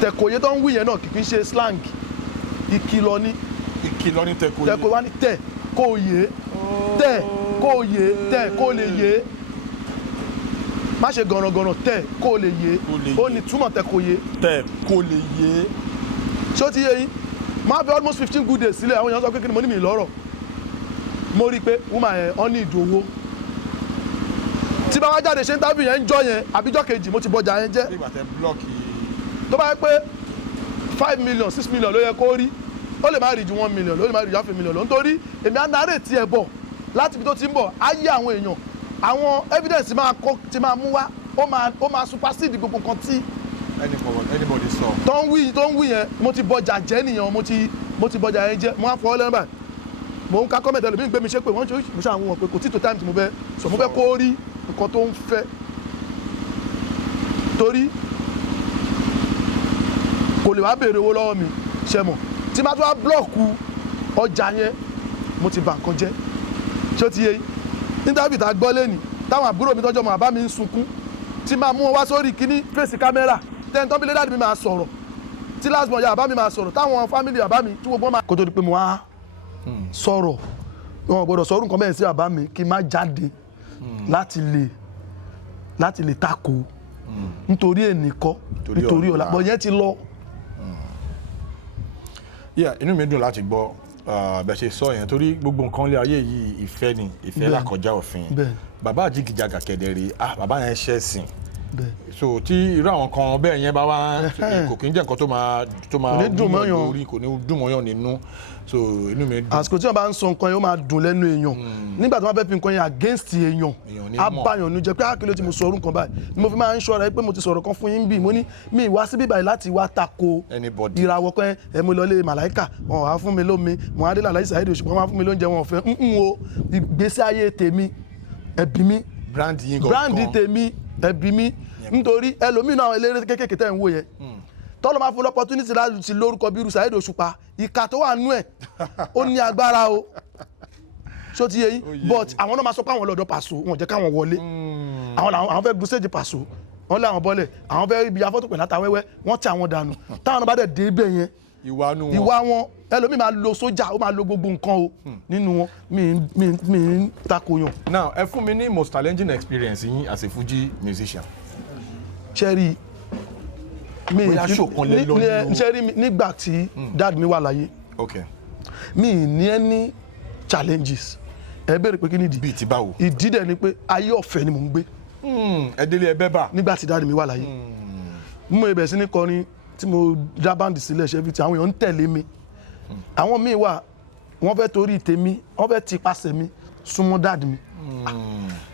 tẹ̀kọ̀yé tó ń wí yẹn náà kì í ṣe slang ìkìlọ̀ ní tẹ̀kọ̀yé tẹ̀kọ̀ wá ní tẹ̀ kó yé tẹ̀ kó yé tẹ̀ kó lè yé má ṣe gànràngànràn tẹ̀ kó lè yé ó ní túmọ̀ tẹ̀kọ̀yé tẹ̀ kó lè yé ṣó ti yé yín máa fi almost 15 good days sílẹ̀ àwọn èèyàn sọ pé kí ni mo ní mi lọ́rọ̀ mo rí i pé woman yẹn ọ́ ní ìdòwò tí bá wá jáde ṣe interview yẹn ń jọ yẹn àbíjọ́ kejì mo ti bọjà yẹn jẹ́ tó bá yẹ pé 5 million 6 million ló yẹ kó rí ó lè má rí ju 1 million ó lè má rí ju half a million lọ nítorí èmi á narrate tiẹ̀ bọ̀ láti ibi tó ti ń bọ̀ á yé àwọn èèyàn àwọn evidence ti máa mú wá ó máa supersede gbogbo nǹkan tí anybody sọ tó ń wí yẹn mo ti bọjà jẹ́ nìyẹn mo ti bọjà yẹn jẹ́ mo á fọwọ́ lẹ́nu báyìí mo ń ka comment ẹlòmíì gbé mi ṣe pé wọ́n ṣe mo ṣàwọn wọn pé kò tí tó time tí mo fẹ́ kó rí nǹkan tó ń fẹ́ torí kò lè wá béèrè owó lọ́wọ́ mi ṣe mọ̀ tí máa tó wá blọ́ọ̀kù ọjà yẹn mo ti bà nǹkan jẹ́ ṣé ó ti yé interview tá a gbọ́ lẹ́nìí táwọn àbúrò mi tọ́jọ́ mọ̀ àbá mi ń sunkún tí máa mú wọn wá sórí kíní fèsì kámẹ́rà tẹ́ni tán bí lẹ́dàdì mi máa sọ̀rọ̀ tí last born ya àbá mi máa sọ̀rọ̀ táwọn family àbá mi tí gbogbo wọn máa kó tó di pé mo wá sọ̀rọ̀ wọn gbọ́dọ̀ sọ̀rọ̀ nǹkan bẹ́ẹ̀ sí àbá mi kí n má jáde láti lè tako nítorí ẹnìkọ́ nítorí ọ̀la bọ̀ yẹn ti lọ. inú mi dùn láti gbọ́ bẹ́ẹ̀ ṣe sọ yẹn torí gbogbo nǹkan lé ayé yìí ìfẹ́ ni ìfẹ́ là kọjá òfin bàbá Jìgìjàgà kẹ̀dẹ̀rẹ̀ bàbá yẹn ṣẹ̀sìn so tí irú àwọn kan bẹ́ẹ̀ yẹn bá wá kò kí ń jẹ́ nǹkan tó máa dùn mọ́yàn orí kò ní dùn mọ́yàn nínú so inú mi dùn. àsìkò tí wọn bá ń sọ nǹkan yẹn ó máa dùn lẹ́nu èèyàn nígbà tí wọn fẹ́ fi nǹkan yẹn against èèyàn á báyàn ní jẹ́ pé àkìlẹ̀ tí mo sọ orú nǹkan báyìí ni mo fi máa ń ṣọ́ra pé mo ti sọ̀rọ̀ kan fún yín bí mo ní mi ìwá síbí báyìí láti wá tako ìràwọ̀ kan ẹ mo lọ lé màláìkà wọn wá fún mi lómi wọn adé làlàyé Saheed Òṣùpá wọn wá fún mi lóúnjẹ wọn ò fẹ́ o ìgbésí ayé tèmi ẹbí mi brand tèmi ẹbí mi nítorí ẹlòmíràn àwọn eléré kéékèèké tẹ̀ ń wò yẹn tọ́lọ́ máa fún l'opportunity láti ti lórúkọ bírú Saheed Òṣùpá ìka tó wà nú ẹ̀ ó ní agbára o ṣó ti yé yín but àwọn náà máa sọ pé àwọn lọ́dọ̀ Paso wọn jẹ́ káwọn wọlé àwọn fẹ́ gbé stage Paso wọ́n lé àwọn bọ́lẹ̀ àwọn fẹ́ ibi afọ́tò pẹ̀lú àtàwẹ́wẹ́ wọ́n ti àwọn dànù táwọn náà bá dẹ̀ dé ibẹ̀ yẹn ìwà wọn ẹlòmíì máa lo sójà ó máa lo gbogbo nǹkan o nínú wọn mi ń takoyàn. now ẹ fún mi ní most challenging experience yín as a Fuji musician. ṣẹ́rí mi nígbà tí dad mi wà láyé mi ní any challenges ẹ bẹ̀rẹ̀ pé kí ni ìdí bíi ti báwo ìdí dẹ̀ ni pé ayé ọ̀fẹ́ ni mò ń gbé ẹ délé ẹ bẹ́ bà nígbà tí dad mi wà láyé mo ibẹ̀ sí ní kọrin tí mo dá báńdì sílẹ̀ ṣe fi ti àwọn èèyàn ń tẹ̀lé mi àwọn míì wà wọ́n fẹ́ torí tèmi wọ́n fẹ́ ti pàṣẹ mi súnmọ́ dad mi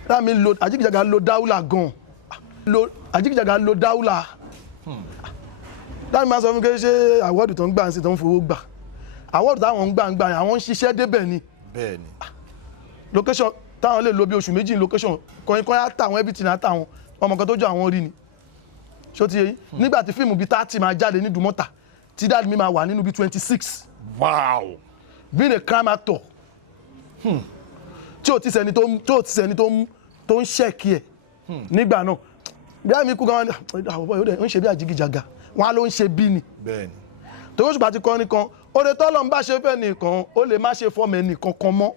dad mi lo Ajigijaga lo dáúlà gan Ajigijaga lo dáúlà dad mi máa sọ fún mi pé ṣé àwọ́dù tó ń gbà ń sí tó ń fowó gbà àwọ́dù táwọn ń gbà àwọn ń ṣiṣẹ́ débẹ̀ ni location táwọn lè lo bí oṣù méjì location kọ̀yìn àtàwọn everything àtàwọn ọmọ kan tó jọ àwọn rí ni ṣó ti yé yín nígbà tí fíìmù bíi 30 máa jáde ní Dùmọ́tà tí dad mi máa wà nínú bíi 26. wow being a crime actor tí ò ti sẹni tó ń ṣẹ́ẹ̀kì ẹ̀ nígbà náà bí àmì ikú gan-an ń ṣe bí Ajigijaga wọn á ló ń ṣe bí ni torí Òṣùpá ti kọ́ nìkan oore tọ́lọ́ ń bá ṣe fẹ́ nìkan ó lè má ṣe fọ́ọ̀mù ẹnìkan kan mọ́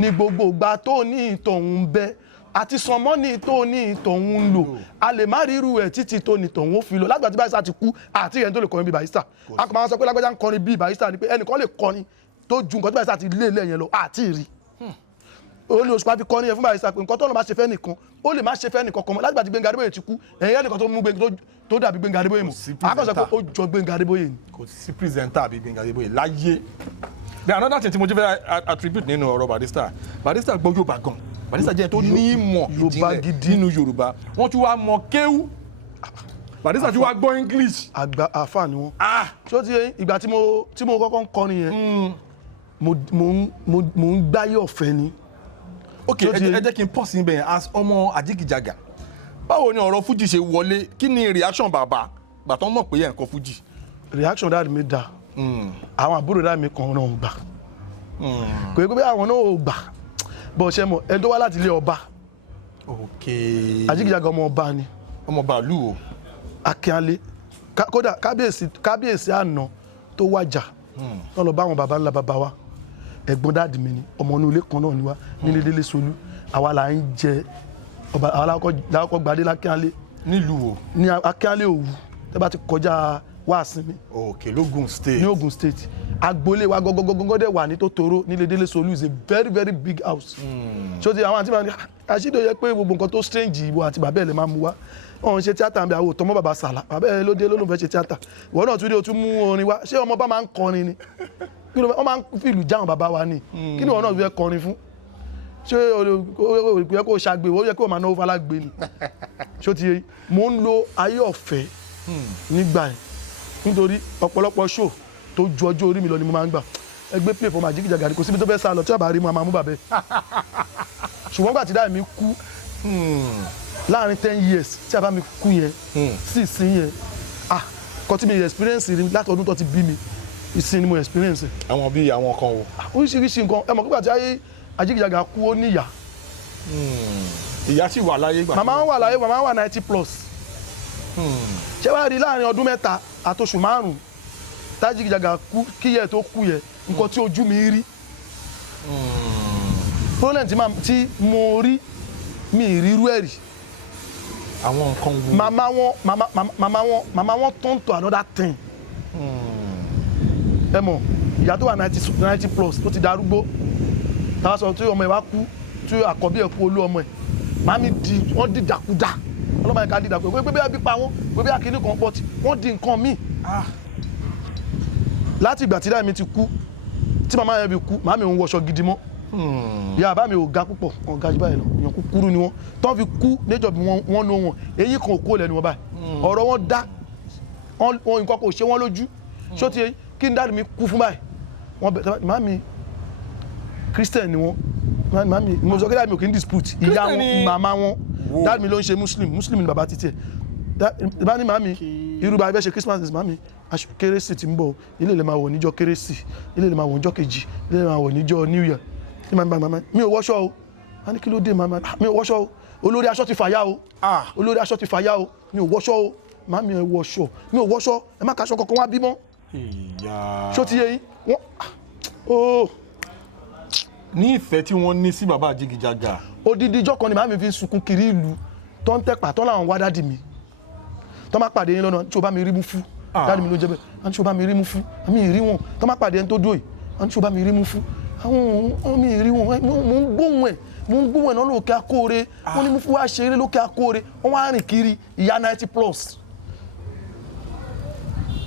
ní gbogbo ìgbà tó ní ìtọ̀hún bẹ́ àti sọmọ́nì tó ní ìtọ̀hún lò a lè má ríru ẹ̀ títí tó ní ìtọ̀hún ó fi lọ lágbàtí Barrister ti kú àti ìyẹn tó lè kọrin bí Barrister a kò máa sọ pé lágbàjá ń kọrin bí Barrister ni pé ẹnìkan lè kọrin tó ju nǹkan tí Barrister ti lé lẹ́yìn lọ àti ìrí ó ní Òṣùpá fi kọrin yẹn fún Barrister pé nǹkan tó lọ́ máa ṣe fẹ́ nìkan ó lè má ṣe fẹ́ nìkan kan mọ́ lágbàtí Gbénga Adébóyè ti kú ẹ̀yìn ẹnìkan tó mú tó dàbí Gbénga Adébóyè mọ́ àkọsọ pé ó jọ Gbénga Adébóyè ni. kò sí pírẹsẹ̀ntà àbí Gbénga Adébóyè láyé bẹ́ẹ̀ another thing tí mo ti fẹ́ attribute nínú ọ̀rọ̀ Barrister gbọ́ Yorùbá gan Barrister jẹ́ tó ní ìmọ̀ ìjìnlẹ̀ nínú Yorùbá wọ́n tún wá mọ̀ kéwú Barrister tún wá gbọ́ English. àgbà àfà ni wọn. ṣó ti yẹ ìgbà tí mo kọ́kọ́ ń kọrin yẹn mo ń gbáyé ọ̀fẹ́ ni. ok ẹ jẹ́ kí n pọ̀ sí ibẹ̀ yẹn as ọmọ Ajigijaga báwo ni ọ̀rọ̀ Fuji ṣe wọlé kí ni reaction bàbá gbàtọ́ mọ̀ pé yẹn nǹkan Fuji. reaction dáàdì mi da àwọn àbúrò dáàdì mi kan náà ń gbà kò yẹ kó bí àwọn náà ò gbà bó ṣe mọ ẹni tó wá láti ilé ọba Ajigijaga ọmọ ọba ni ọmọ bàálù o Akínalé kódà kábíyèsí àná tó wájà náà lọ bá àwọn baba ńlá baba wa ẹ̀gbọ́n dáàdì mi ni ọmọ inú ilé kan náà ni wá nílé Délé Solú àwa là ń jẹ ọba àwọn alákọ̀ gbadé l'Akínalé nílùú o ní Akínalé Òwu tẹ́ bá ti kọjá Wàsímì l'Ógùn State ní Ògùn State agboolé wa gọgọgọgọ dẹ̀ wà ní Tòtòrò nílé Délé Solú is a very very big house ṣó ti àwọn àti màá ní àṣìdò yẹ pé gbogbo nǹkan tó strange ìwọ àti bàbá ẹ̀ lè máa mú wá ọ̀hún ṣe tíátà ń bẹ àwọn òtọ́mọ́ bàbá Sàlá bàbá ẹ̀ ló dé ló ló fẹ́ ṣe tíátà ìwọ náà tún dé o tún mú orin wá ṣé ọmọ bá máa ń kọrin ni kí ló wọ́n máa ń fi ìlú jáwọn bàbá wa ni kí ni ìwọ náà fẹ́ kọrin fún ṣé o yẹ kó o ṣàgbé o yẹ kó o máa náwó falágbé ni ṣó ti yẹ mo ń lo ayé ọ̀fẹ́ nígbà yẹn nítorí ọ̀pọ̀lọpọ̀ show tó ju ọjọ́ orí mi lọ ni mo máa ń gbà ẹgbẹ́ play for Ajigijaga kò síbi tó fẹ́ sá lọ tí a bá rí mu a máa mú bàbá ẹ̀ ṣùgbọ́n gbà tí dáa mi kú láàrin 10 years tí a bá mi kú yẹn sí ìsìn yẹn kọ́ tí mi experience rí láti ọdún tó ti bí mi ìsìn ni mo experience. àwọn bíi àwọn kan wo. oríṣiríṣi nǹkan ẹ mọ̀ pé gbàtí ayé Ajigijaga kú ó níyà. ìyá sì wà láyé gbà. màmá wà láyé màmá wà 90+. ṣé wàá rí láàrin ọdún mẹ́ta àtoṣù márùn-ún Ajigijaga kú kíyẹ tó kú yẹ nǹkan tí ojú mi rí. problem tí mo rí mi ìrírú ẹ̀ rí. àwọn nǹkan wo. màmá wọn turn to another thing. ẹ mọ̀ ìyá tó wà 90+ tó ti darúgbó táwa sọ tí ọmọ ẹ wá kú tí àkọ́bí ẹ̀ kú olú ọmọ ẹ̀ màmí wọ́n di dàkúdà ọlọ́mọ ẹ̀ ká di dàkúdà pé bí a bí pa wọ́n pé bí a kì í ní kan pọ̀ tí wọ́n di nǹkan míì. láti ìgbà tí dáa mi ti kú tí màmá yẹn fi kú màmí òun wọṣọ gidi mọ́ ìyá bàbá mi ò ga púpọ̀ wọn ga jù báyìí lọ èèyàn kúkúrú ni wọn tó fi kú níjọ bí wọn ló wọn èyí kan ò kó lẹ́nu wọn báyìí ọ̀rọ̀ wọn dá wọn nǹkan kò ṣe wọn lójú ṣó ti kí ni dáàdì mi kú fún báyìí wọn bẹ màmí Christian ni wọn màmí mo sọ pé dáàdì mi ò kì í dispute ìyá wọn màmá wọn dáàdì mi ló ń ṣe muslim ni bàbá títí ẹ bá ní màmí irú bá ibẹ̀ ṣe Christmas ní màmí kérésì ti ń bọ̀ ilé ilé máa wọ̀ níjọ́ kérésì ilé ilé máa wọ̀ níjọ́ kejì ilé ilé máa wọ̀ níjọ́ New Year mi ò wọṣọ o a ní kí ló dé màmá mi ò wọṣọ o olórí aṣọ ti fàyà o olórí aṣọ ti fàyà o mi ò wọṣọ o màmí ẹ wọṣọ mi ò wọṣọ ẹ má kaṣọ kankan wá bímọ ṣó ti yé yín wọ́n ooo. ní ìfẹ́ tí wọ́n ní sí bàbá Àjígìjàgà. odidi ijọ́ kan ni màmí fi sunkún kiri ìlú tó ń tẹ́pà tó láwọn wá dádì mi tó má pàdé yín lọ́nà tí o bá mi rí mú fún dádì mi ló jẹ́ bẹ́ẹ̀ wọ́n tí o bá mi rí mú fún àmì ìrí wọn tó má pàdé ẹni tó dóyè wọ́n tí o bá mi rí mú fún àwọn mi ìrí wọn mo ń gbóhùn ẹ̀ náà lókè akóore wọ́n ní mú fún wa ṣeré lókè akóore wọ́n wá rìn kiri ìyá 90+.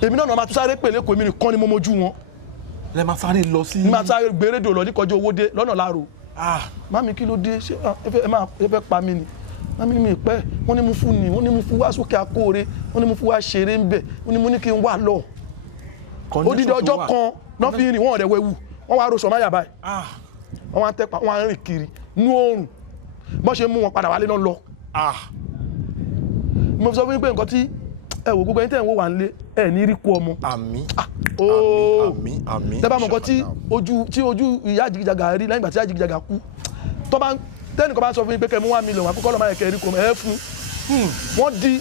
èmi náà máa tún sáré pèlè kò èmi nìkan ni mo mojú wọn. lẹ máa sáré lọ sí. máa sáré gbérédò lọ ní kọjá owó dé lọ́nà láàrò. mami kí ló dé ṣé ẹ fẹ́ pa mí ni mami mi pẹ́ wọ́n ní mú fún ni wọ́n ní mú fún wá sókè akóore wọ́n ní mú fún wá ṣeré ń bẹ̀ wọ́n ní mú ní kí n wà lọ. odidi ọjọ́ kan náà fi rìn wọ́n ọ̀rẹ́ wẹ̀wù wọ́n wá rọṣọ máyà báyìí wọ́n wá tẹ́pa wọ́n wá rìn kiri nú oòrùn bọ́n ṣe mú wọn padà wálé náà lọ. mo sọ fún yín pé nǹkan tí ẹ wò gbogbo ẹni tẹ́ ń wò wà nílé ẹ ní rí kú ọmọ. àmín àmín. tẹ́ bá mọ̀ nǹkan tí ojú ìyá Àjígìjàgà rí lẹ́yìn ìgbà tí Àjígìjàgà kú tẹ́nìkan bá sọ fún yín pé kẹ́ mú 1 million wá kọ́kọ́ lọ́ọ́ máa yẹ kẹ́ rí kú ọmọ ẹ fún wọ́n di.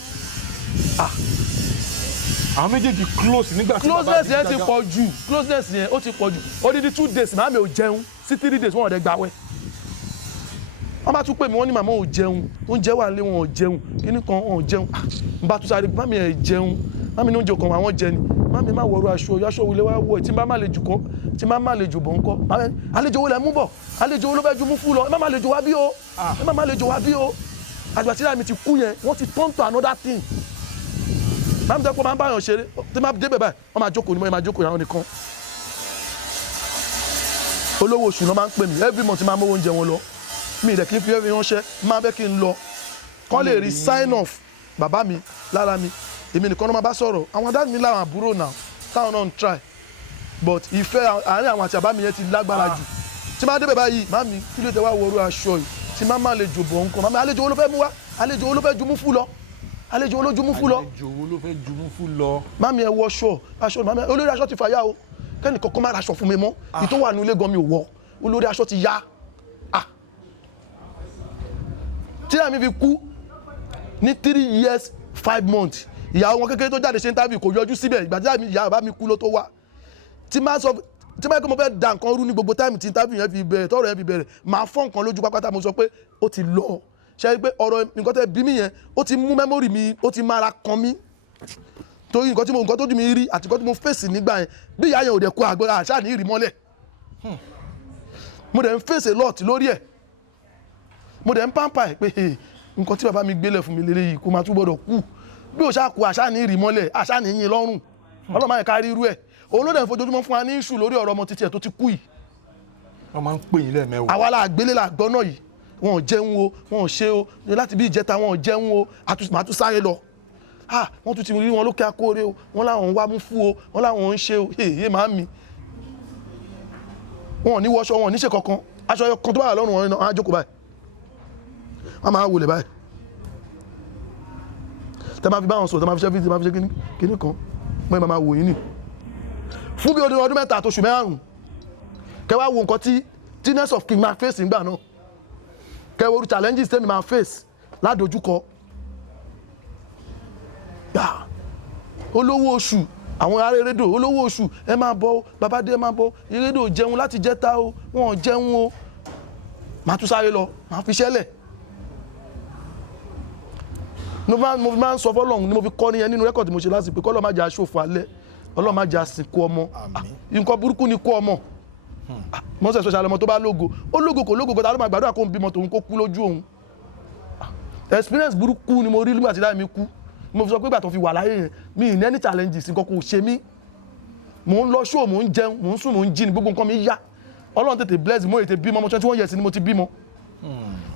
àwọn méjèèjì close nígbà tí closeness yẹn ti pọ̀ jù closeness yẹn ó ti pọ̀ jù odidi 2 days màmí ò jẹun sí 3 days wọ́n ọ̀dẹ̀ gbàwẹ̀ wọ́n bá tún pè mí wọ́n ní màmá ò jẹun oúnjẹ wà lé wọn ò jẹun kíní kan wọn ò jẹun n bá tún sáré màmí ẹ̀ jẹun màmí ní oúnjẹ kan àwọn jẹ ni màmí má wọ̀rọ̀ aṣọ wulẹ̀ wá wọ̀ tí n bá má lè jù kọ́ tí n bá má lè jù bọ̀ ńkọ́ àlejò wo lẹ mú bọ̀ àlejò wo ló fẹ́ ju mú fún lọ ẹ má má lè jò wá bí o ẹ má má lè jò wá bí o àgbà tí láàmì ti kú yẹn wọ́n ti turn to another thing màmí tẹ́ pé máa ń báyọ̀ ṣeré tí má dé bẹ̀bẹ̀ wọ́n máa jókòó ni wọ́n máa jókòó yàrá nìkan olówó oṣù náà máa ń pè mí every month máa mówó oúnjẹ wọn lọ mi ìdẹ̀ kí n fi ẹ́ fi ránṣẹ́ máa bẹ́ kí n lọ kọ́ lè rí sign off bàbá mi lára mi èmi nìkan ló máa bá sọ̀rọ̀ àwọn dáàbì mi láwọn àbúrò náà táwọn náà ń try but ìfẹ́ àárín àwọn àti àbá mi yẹn ti lágbára jù tí máa débẹ̀ báyìí má mi kí ló tẹ wá wọrú aṣọ yìí tí má má lè jò bọ̀ nǹkan má mi àlejò wo ló fẹ́ mú wá àlejò wo ló fẹ́ jumú fún lọ àlejò wo ló jumú fún lọ àlejò wo ló fẹ́ jumú fún lọ. má mi ẹ wọ aṣọ má mi olórí aṣọ ti fàyà o kẹ́ni kọ́kọ́ má ra aṣọ fún mi mọ́ ìtò wà ní ilé gan mi ò wọ olórí aṣọ ti yá tí àmì fi kú ní 3 years 5 months ìyàwó wọn kékeré tó jáde ṣe interview kò yọjú síbẹ̀ ìgbà tí àmì ìyá bá mi kú ló tó wá tí máa kí mo fẹ́ da nǹkan rú ní gbogbo táìmù tí interview yẹn fi bẹ̀rẹ̀ tọ́rọ̀ yẹn fi bẹ̀rẹ̀ máa fọ́ nǹkan lójú pápátá mo sọ pé ó ti lọ ṣe pé ọ̀rọ̀ nǹkan tẹ́ bí mi yẹn ó ti mú mẹ́mórì mi ó ti mára kan mi torí nǹkan tó jù mí rí àti nǹkan tí mo fèsì nígbà yẹn bí ìyá yẹn ò dẹ̀ kó àgbẹ̀ àṣà ní ìrìmọ́lẹ̀ mo dẹ̀ ń fèsì lọ́ọ̀tì lórí ẹ̀ mo dẹ̀ ń pàmpà ẹ̀ pé nǹkan tí bàbá mi gbélé fún mi lélẹ́yìí kó máa tún gbọ́dọ̀ kú bí o ṣáà kú àṣà ní ìrìmọ́lẹ̀ àṣà ní yín lọ́rùn ọlọ́mọ yẹn kárí irú ẹ̀ òun ló dẹ̀ ń fojoojúmọ́ fún wa ní ìṣù lórí ọ̀rọ̀ ọmọ títí ẹ̀ tó ti kú yìí. wọ́n máa ń pè yín lẹ́ẹ̀mẹ́wàá. àwa la gbélé la gbọ́ náà yìí wọn ò jẹun o wọn ò ṣe o láti bí ìjẹta wọn ò jẹun o màá tún sáré lọ wọ́n tún ti rí wọn lókè akóore o wọ́n láwọn ń wá mú fún o wọ́n láwọn ń ṣe o èyí máa ń mi wọn ò ní wọṣọ wọn ò ní ṣe kankan aṣọ kan tó wà lọ́rùn wọn náà á jókòó báyìí wọ́n máa wọlé báyìí tẹ́ máa fi báwọn sọ̀rọ̀ tẹ́ máa fi ṣe fídíò máa fi ṣe kíní kan mọ́ ẹ máa wò yín nì fún bí ọdún mẹ́ta àtòṣù mẹ́rùn-ún kẹwàá wo nǹkan tí nurse of king máa face nígbà náà kẹwàá orí challenges tẹ́mi máa face ládojúkọ olówó oṣù àwọn ará erédò olówó oṣù ẹ máa bọ̀ babadé ẹ máa bọ̀ erédò jẹun láti jẹta o wọn ò jẹun o máa tún sáré lọ máa fi ṣẹlẹ̀ mo máa ń sọ fọ́lọ́run ni mo fi kọ́ níyẹn nínú rẹ́kọ̀dì mo ṣe lásìkò kọ́ Ọlọ́run má jẹ́ aṣòfò alẹ́ Ọlọ́run má jẹ́ àsìkò ọmọ nǹkan burúkú ni kú ọmọ mọ́sẹ̀ sọ́ṣà lọmọ tó bá lógo ó lógo kò lógo kọta ló máa gbàdúrà kó ń bímọ tòun kó kú lójú òun experience burúkú ni mo rí nígbà tí láì mi kú mo fi sọ pé ìgbà tó fi wà láyé yẹn mi ì ní any challenges nǹkan kò ṣe mí mò ń lọ show mò ń jẹun mò ń sùn mò ń jí ni gbogbo nǹkan mi yá Ọlọ́run tètè bless mo ètè bímọ ọmọ 21 years ni mo ti bímọ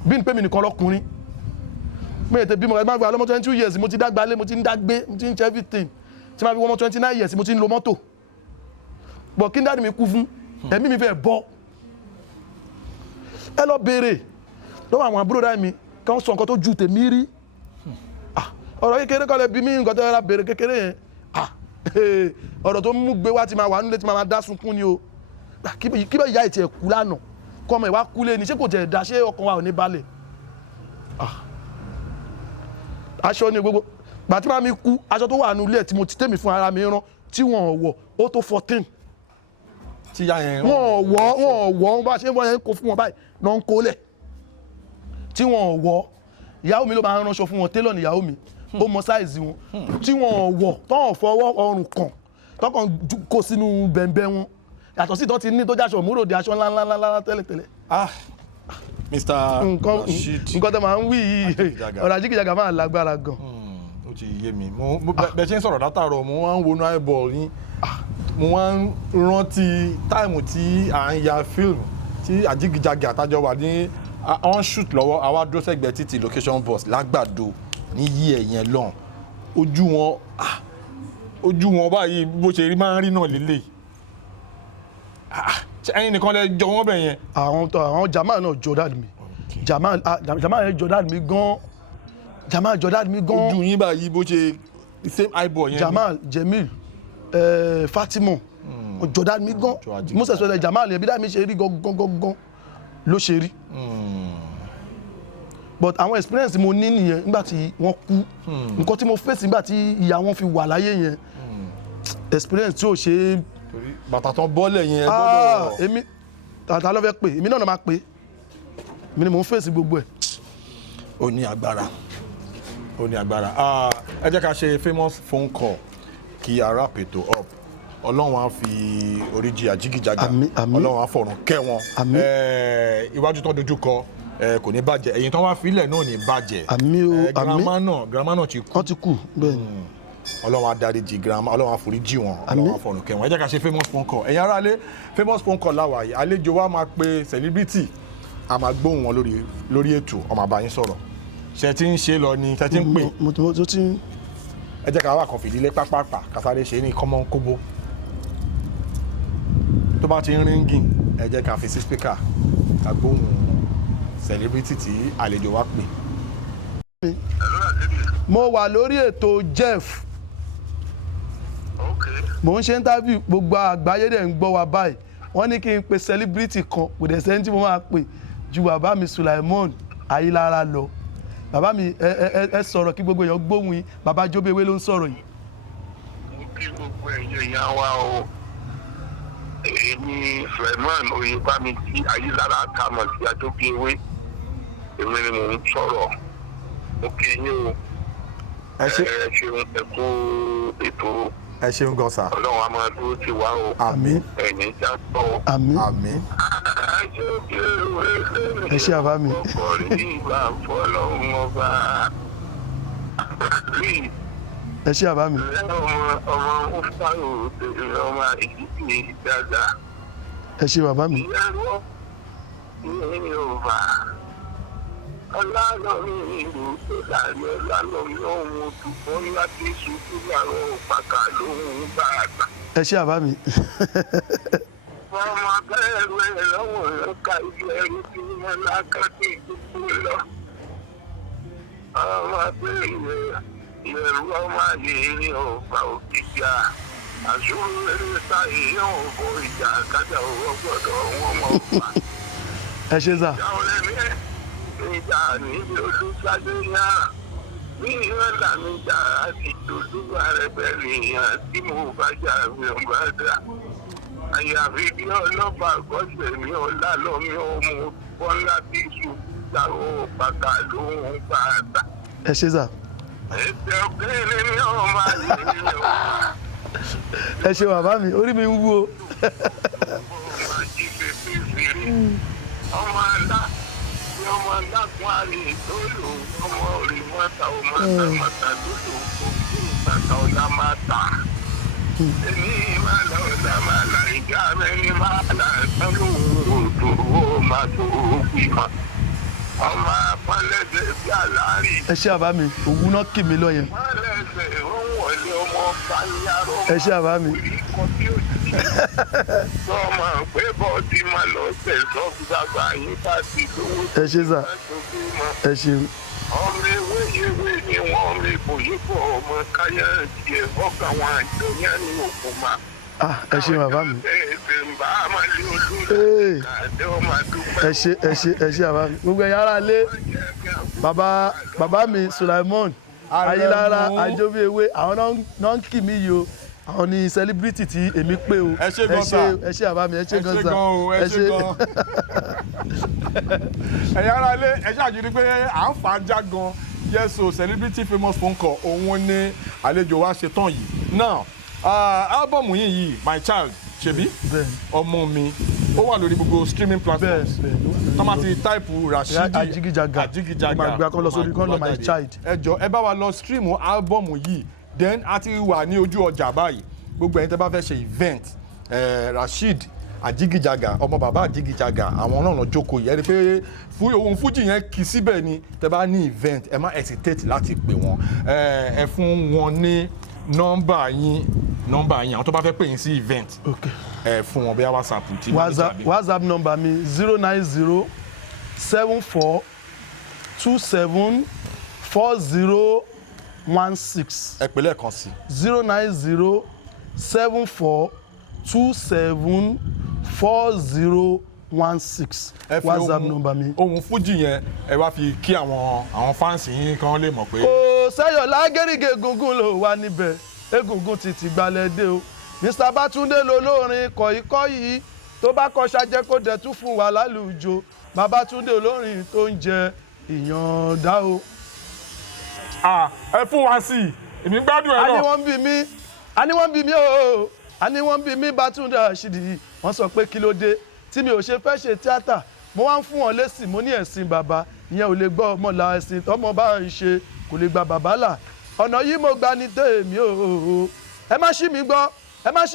bí n pé mi nìkan lọkùnrin mo ètè bímọ ẹ máa gba ọlọ́mọ 22 years mo ti dágbálé mo ti ń dágbé mo ti ń ṣe everything tí máa fi wọ́n 29 years mo ti ń lo mọ́tò bọ̀ kí n dáàdì mi kú fún ẹ̀mí mi fẹ́ bọ́ ẹ lọ béèrè lọ́wọ́ àwọn àbúrò dáì mi kí wọ́n sọ nǹkan tó ju tèmi rí ọ̀rọ̀ kékeré kọ́ lẹ bí mí nǹkan tó yẹra béèrè kékeré yẹn ọ̀rọ̀ tó mú gbé wá ti máa wà nílé tí máa dá sunkún ni o kí bá ìyá ìtì ẹ̀ kú lánàá kọ́mọ ìwà kúlé ni ṣé kò jẹ́ ẹ̀dá ṣé ọkàn wa ò ní balẹ̀ aṣọ ni gbogbo gbàtí máa mi kú aṣọ tó wà nínú ilé tí mo ti tèmi fún ara mi rán tí wọ́n wọ̀ ó tó 14 tí ya yẹn wọ́n wọ̀ bá ṣe wọ́n yẹn kó fún wọn báyìí náà ń kólẹ̀ tí wọ́n wọ̀ ìyàwó mi ló máa ń ránṣọ fún wọn télọ̀ ní ìyàwó mi ó mọ sáìzì wọn tí wọ́n wọ̀ tọ́wọ́n fọwọ́ ọrùn kàn tọ́kàn kó sínú bẹ̀m̀bẹ̀ wọn yàtọ̀ sí tó ti ní tó jáṣọ òmúròdì aṣọ ńláńláńlá tẹ́lẹ̀tẹ́lẹ̀. Mr. Rasheed nǹkan tó máa ń wí yìí ọ̀rọ̀ Ajígìjàgà máa lágbára gan. ó ti yé mi bẹ́ẹ̀ ṣe ń sọ̀rọ̀ látàrọ̀ mo wá ń wọnú eyeball yín mo wá ń rántí táìmù tí à ń ya fíìmù tí Ajígìjàgà àtàjọ wà ní on shoot lọ́wọ́ àwa dúró sẹ́gbẹ̀ẹ́ títì location bus lágbàdo ní yí ẹ̀yẹn lọ́n ojú wọn báyìí bó ṣe rí máa ń rí náà lélẹ̀ ẹ̀yin nìkan lẹ jọ wọ́n bẹ̀ yẹn. àwọn Jamal náà jọ dáàdì mi Jamal yẹn jọ dáàdì mi gan Jamal jọ dáàdì mi gan. ojú yín báyìí bó ṣe same eyeball yẹn. Jamal Jemil Fatima jọ dáàdì mi gan Musa sọlẹ Jamal yẹn bí dáàdì mi ṣe rí gangan ló ṣe rí but àwọn experience mo ní nìyẹn nígbà tí wọ́n kú nǹkan tí mo face nígbà tí ìyá wọn fi wà láyé yẹn experience tí ò ṣe é. bàtà tán bọ́lẹ̀ yẹn gbọ́dọ̀. èmi tàtà ló fẹ́ pè èmi náà máa pè èmi ni mò ń face gbogbo ẹ̀. ó ní agbára ẹ jẹ́ ká ṣe famous phone call kí ara pètò up ọlọ́run á fi oríjì Ajígìjàgà ọlọ́run á fọ̀run kẹ́ wọn iwájú tán dojú kọ kò ní bàjẹ́ ẹ̀yìn tán wá filẹ̀ náà ní bàjẹ́ girama náà ti kú. wọ́n ti kú bẹ́ẹ̀ ni. ọlọ́run á dáríjì girama ọlọ́run á foríjì wọn ọlọ́run á fọ̀run kẹ́ wọn ẹ jẹ́ ká ṣe famous phone call ẹ̀yin ará lé famous phone call láwa yìí àlejò wa máa pe celebrity a máa gbóhùn wọn lórí ètò ọmọ àbáyín sọ̀rọ̀ ṣe ti ń ṣe lọ ni ṣe ti ń pè ẹ jẹ́ ká wà kan fìdílé pápápá kásáré ṣe ní kọ́mọ́ kóbó tó bá ti ń ríngìn ẹ jẹ́ ká fi sí speaker ká gbóhùn celebrity tí àlejò wa pè. mo wà lórí ètò Jeff mo ń ṣe interview gbogbo àgbáyé dẹ̀ ń gbọ́ wa báyìí wọ́n ní kí n pe celebrity kan kò dẹ̀ sẹ́ni tí mo máa pè ju bàbá mi Sulaimon Ayílára lọ bàbá mi ẹ sọ̀rọ̀ kí gbogbo èèyàn gbóhùn yín bàbá Jóbewé ló ń sọ̀rọ̀ yìí. mo kí gbogbo ẹ̀yin èèyàn wa o èmi Sulaimon Oyèbámijì Ayílára kàmọ̀ sí Ajóbewé èmi ni mò ń sọ̀rọ̀ mo kí yín o ẹ ṣeun ẹ kú ètò. ẹ ṣeun gan sa. ọlọ́run a máa dúró tì wá o. àmín. ẹ̀yin já gbọ́. àmín. ẹ ṣe àbá mi. ọkọ̀ rí ìgbà fọlọ́run ọba. ẹ ṣe àbá mi. ọmọ muftaru ọmọ ìdíje dada. ẹ ṣe bàbá mi. ìyàwó ní yorùbá ọlọ́run ìlú tó dàrí ọlọ́run ohun òdùkọ́ ńlá tí ṣubú làwọn òpàkà lóhun bá àgbà. ẹ ṣe àbá mi. ọmọ abẹ́rẹ́ rẹ̀ lọ́wọ́ lọ́ka ilé ẹrú tí wọ́n lákàtí ìdúgbò lọ. ọmọ abẹ́rẹ́ rẹ̀ ìrẹ̀rú ọmọ àlè ní ọgbà òkìjà àṣùrù eré sáyé yóò bọ ìjà kájà owó gbọ́dọ̀ wọn mọ̀ ọ̀pá. ẹ ṣe sà. ìjà níbi olùsàdé náà ní ìrọ̀lá mi jà àti ìdòdúwà rẹ̀ bẹ̀rẹ̀ yàn tí mo bá jà mi ò bá dà. àyàfi bí ọlọ́pàá gọ́sẹ̀ mi ò lálọ́ mi ò mú bọ́lá bí ṣubú táwọn pàkà ló ń bá a dà. ẹ ṣe sà. ètò òkèèrè mi ò máa yẹ mi ò. ẹ ṣe bàbá mi orí mi ń wú o. ọmọ jí fèfè fèrè ọmọ ńlá ọmọ alágún àrè tó lò ọmọ orí mọ́ta ọmọ àtàmọ́ta tó lò kókó bàtà ọ̀la máa tà. èmi máa lọ ọ̀la máa là ìjà mẹ́rin máa là ẹ̀sán lòun òdò owó máa tó gbìmọ̀. ọmọ apálẹ́sẹ̀ bí aláàrí. ẹ ṣe àbá mi òwú náà kì mí lọ yẹn. apálẹ́sẹ̀ ó wọlé ọmọ fàyàrọ̀. ẹ ṣe àbá mi. sọmọ pé bọ́ọ̀dì máa lọ sẹ̀ sọ́fúnṣàgbà yín bá ti lówó. ẹ ṣe sà. ẹ ṣeun. ọmọ ewéyewé ni wọn mi kò yípo ọmọ káyà tiẹ̀ ọkà wọn àjọyàn ní òkun ma. ẹ ṣé bàbá mi. ẹ ṣé bàbá mi. gbogbo ẹ̀yin ará ilé bàbá mi Sulaimon Ayílára Ajóbíewé àwọn náà ń kì mí yìí o àwọn ni celebrity tí èmi pé o. ẹ ṣé gan sa ẹ ṣé bàbá mi ẹ ṣé gan sa ẹ ṣé gan. ẹ̀yin ará ilé ẹ ṣáàjú ni pé à ń fà á já gan. Yes, so celebrity famous phone call òun ni àlejò wa ṣe tán yìí. Now álbọ̀mù yìí my child ṣebí ọmọ mi ó wà lórí gbogbo streaming platforms tó máa ti táìpù Rashidi Ajigijaga máa gbé akọ́ lọ sórí kọ́ lọ my child. ẹ jọ̀ọ́ ẹ bá wa lọ stream álbọ̀mù yìí then a ti wà ní ojú ọjà báyìí gbogbo ẹ̀yin tẹ́ bá fẹ́ ṣe event Rasheed Ajigijaga ọmọ bàbá Ajigijaga àwọn náà jókòó yẹn rí pé ohun fújì yẹn kì í síbẹ̀ ni tẹ́ bá ní event ẹ má hesitate láti pè wọ́n ẹ fún wọn ní nọ́mbà yín àwọn tó bá fẹ́ pè yín sí event ẹ fún wọn bí WhatsApp tí WhatsApp number mi 09074274016 ẹ pè lẹ́ẹ̀kan sí 09074274016 WhatsApp number mi. ohun fújì yẹn ẹ wá fi kí àwọn fáǹsì yín kan lè mọ̀ pé. kò sẹ́yọ̀ lágẹ́rìgẹ́ egungun ló wà níbẹ̀ egungun ti gbalẹ̀ dé o Mr. Bátúndé lolórin kọ̀ìkọ́ yìí tó bá kọ́ ṣajẹ́ kó dẹ̀ tún fún wa lálùjọ Babátúndé olórin tó ń jẹ ìyànda o. ẹ fún wa sí i èmi gbádùn ẹ náà. a ní wọ́n bí mi o a ní wọ́n bí mi Bátúndé Rashidi wọ́n sọ pé kí ló dé tí mi ò ṣe fẹ́ ṣe tíátà mo wá ń fún wọn lésì mo ní ẹ̀sìn bàbá ìyẹn ò lè gbọ́ ọmọ la ẹ̀sìn tọ́mọ bá ń ṣe kò lè gba bàbá là ọ̀nà yìí mo gba ní tèmi o ẹ má ṣì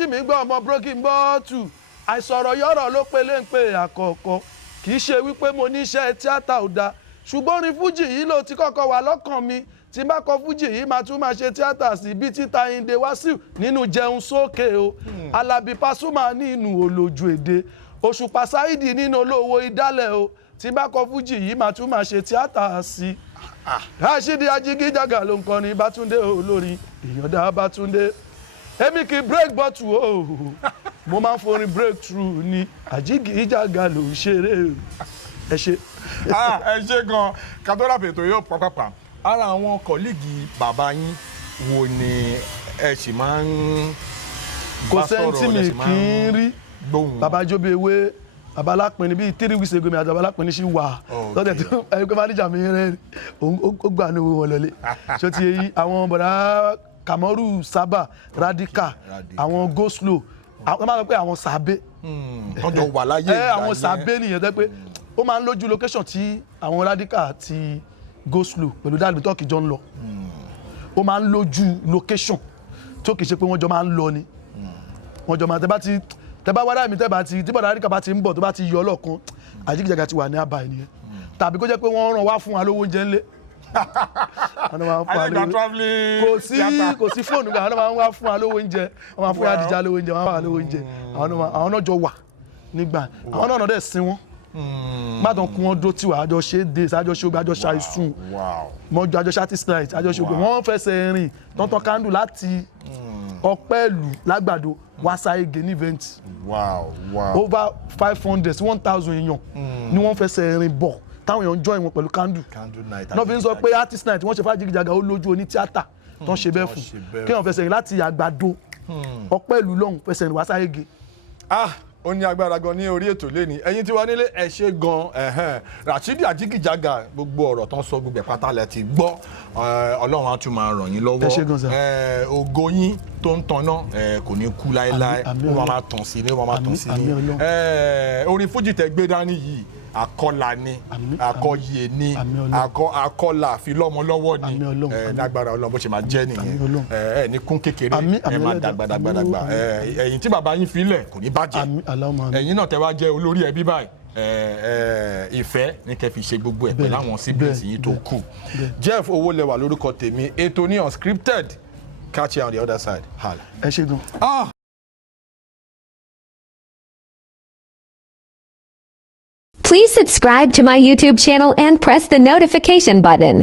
mí gbọ́ ọmọ broken bottle àìsọ̀rọ̀ yọ̀rọ̀ ló pe léńpé àkọ́kọ́ kì í ṣe wípé mo ní iṣẹ́ tíátà ò dáa ṣùgbọ́n orin fújì yìí ló ti kọ́kọ́ wà lọ́kàn mi tí bá kọ fújì yìí máa tún máa ṣe tíátà sí bí títa Àyìndé Wàsíù nínú Jẹun Sókè o Alábí Pasuma nínú Olójú Èdè Òṣùpá Sáídì nínú Olówó Ìdálẹ̀ o tí bá kọ fújì yìí máa tún máa ṣe tíátà sí. Rashidi Ajigijaga ló ń kọrin Bátúndé olórin ìyànda Bátúndé èmi kì í break bottle o mo máa ń forin break through ni Ajigijaga ló ń ṣeré ẹ ṣe. ẹ ṣe gan kátólà pètò yóò pàpàpà ara àwọn kọ́líìgì bàbá yín wo ni ẹ sì máa ń kò sẹ́ńtì mi kì í rí bàbá Ajóbíewé bàbá Alápinni bíi 3 weeks ago mi àti bàbá Alápinni ṣì wà lọ́dẹ̀ tó ẹni pé máníjà mi rẹ̀ ó gbà ní owó wọn lọlé ṣó ti yí àwọn bọ̀dá Kàmọ́rù Sábà Radical àwọn Go Slow àwọn máa ń pè àwọn sàbẹ. ọjọ́ wà láyé ìgbà yẹn àwọn sàbẹ nìyẹn tẹ́ pé ó máa ń lójú location tí àwọn Radical àti Go Slow pẹ̀lú dáàbò tó kì í jọ ń lọ ó máa ń lójú location tó kì í ṣe pé wọ́n jọ máa ń lọ ni wọ́n jọ máa tẹ́ bá wádà mi tí bọ̀dá Radical bá ti ń bọ̀ tó bá ti yọ ọlọ́kan Ajigijaga ti wà ní àbá ènìyàn tàbí kó jẹ́ pé wọ́n ràn wá fún wa lówó oúnjẹ ńlẹ̀ kò sí fóònù kan àwọn máa ń wá fún wa lówó oúnjẹ wọ́n máa fún Adija lówó oúnjẹ wọ́n máa wà lówó oúnjẹ àwọn náà jọ wà nígbà àwọn náà dẹ̀ sin wọ́n gbàdàn kún wọn dó tiwa àjọ ṣe days àjọ ṣe ogun àjọ ṣàìsùn mọ́jọ àjọ artist night àjọ ṣe ogun wọ́n fẹsẹ̀ rìn tọ́ntọ́n kándù láti Ọpẹ́lú Lágbàdo wá Sáyégé ní event over 500 1,000 èèyàn ni wọ́n fẹsẹ̀ rìn bọ̀ táwọn èèyàn join wọn pẹ̀lú candle náà fi ń sọ pé artist night wọ́n ṣe fún Ajigijaga ó lójú oní tíátà tó ń ṣe bẹ́ẹ̀ fún kéèyàn fẹsẹ̀ rìn láti Àgbàdo Ọpẹ́lú lọ́hùn fẹsẹ̀ rìn wá Sáyégé. ó ní agbára gan ní orí ètò lẹ́ni ẹ̀yin tí wà nílé ẹ ṣe gan Rashidi Ajigijaga gbogbo ọ̀rọ̀ tán sọ gbogbo ẹ̀pátá lẹ ti gbọ́ Ọlọ́run á tún máa ràn yín lọ́wọ́ ògo yín tó ń tanná kò ní kú láéláé wọ́n máa tàn sí ní orin fújì tẹ́ gbé dání yìí akọ́là ni akọ́yè ni akọ́là fi lọ́mọ lọ́wọ́ ni lágbára Ọlọ́run bó ṣe máa jẹ́ nìyẹn ní kún kékeré ẹ máa dàgbàdàgbà ẹ̀yin tí bàbá yín filẹ̀ kò ní bàjẹ́ ẹ̀yin náà tẹ́ wá jẹ́ olórí ẹbí báyìí ìfẹ́ ní kẹ́ fi ṣe gbogbo ẹ̀ pẹ̀lú àwọn siblings yín tó kù. Jeff Owólẹwà lórúkọ tèmi ètò ní unscripted catch you on the other side. ẹ ṣe gan. Please subscribe to my YouTube channel and press the notification button.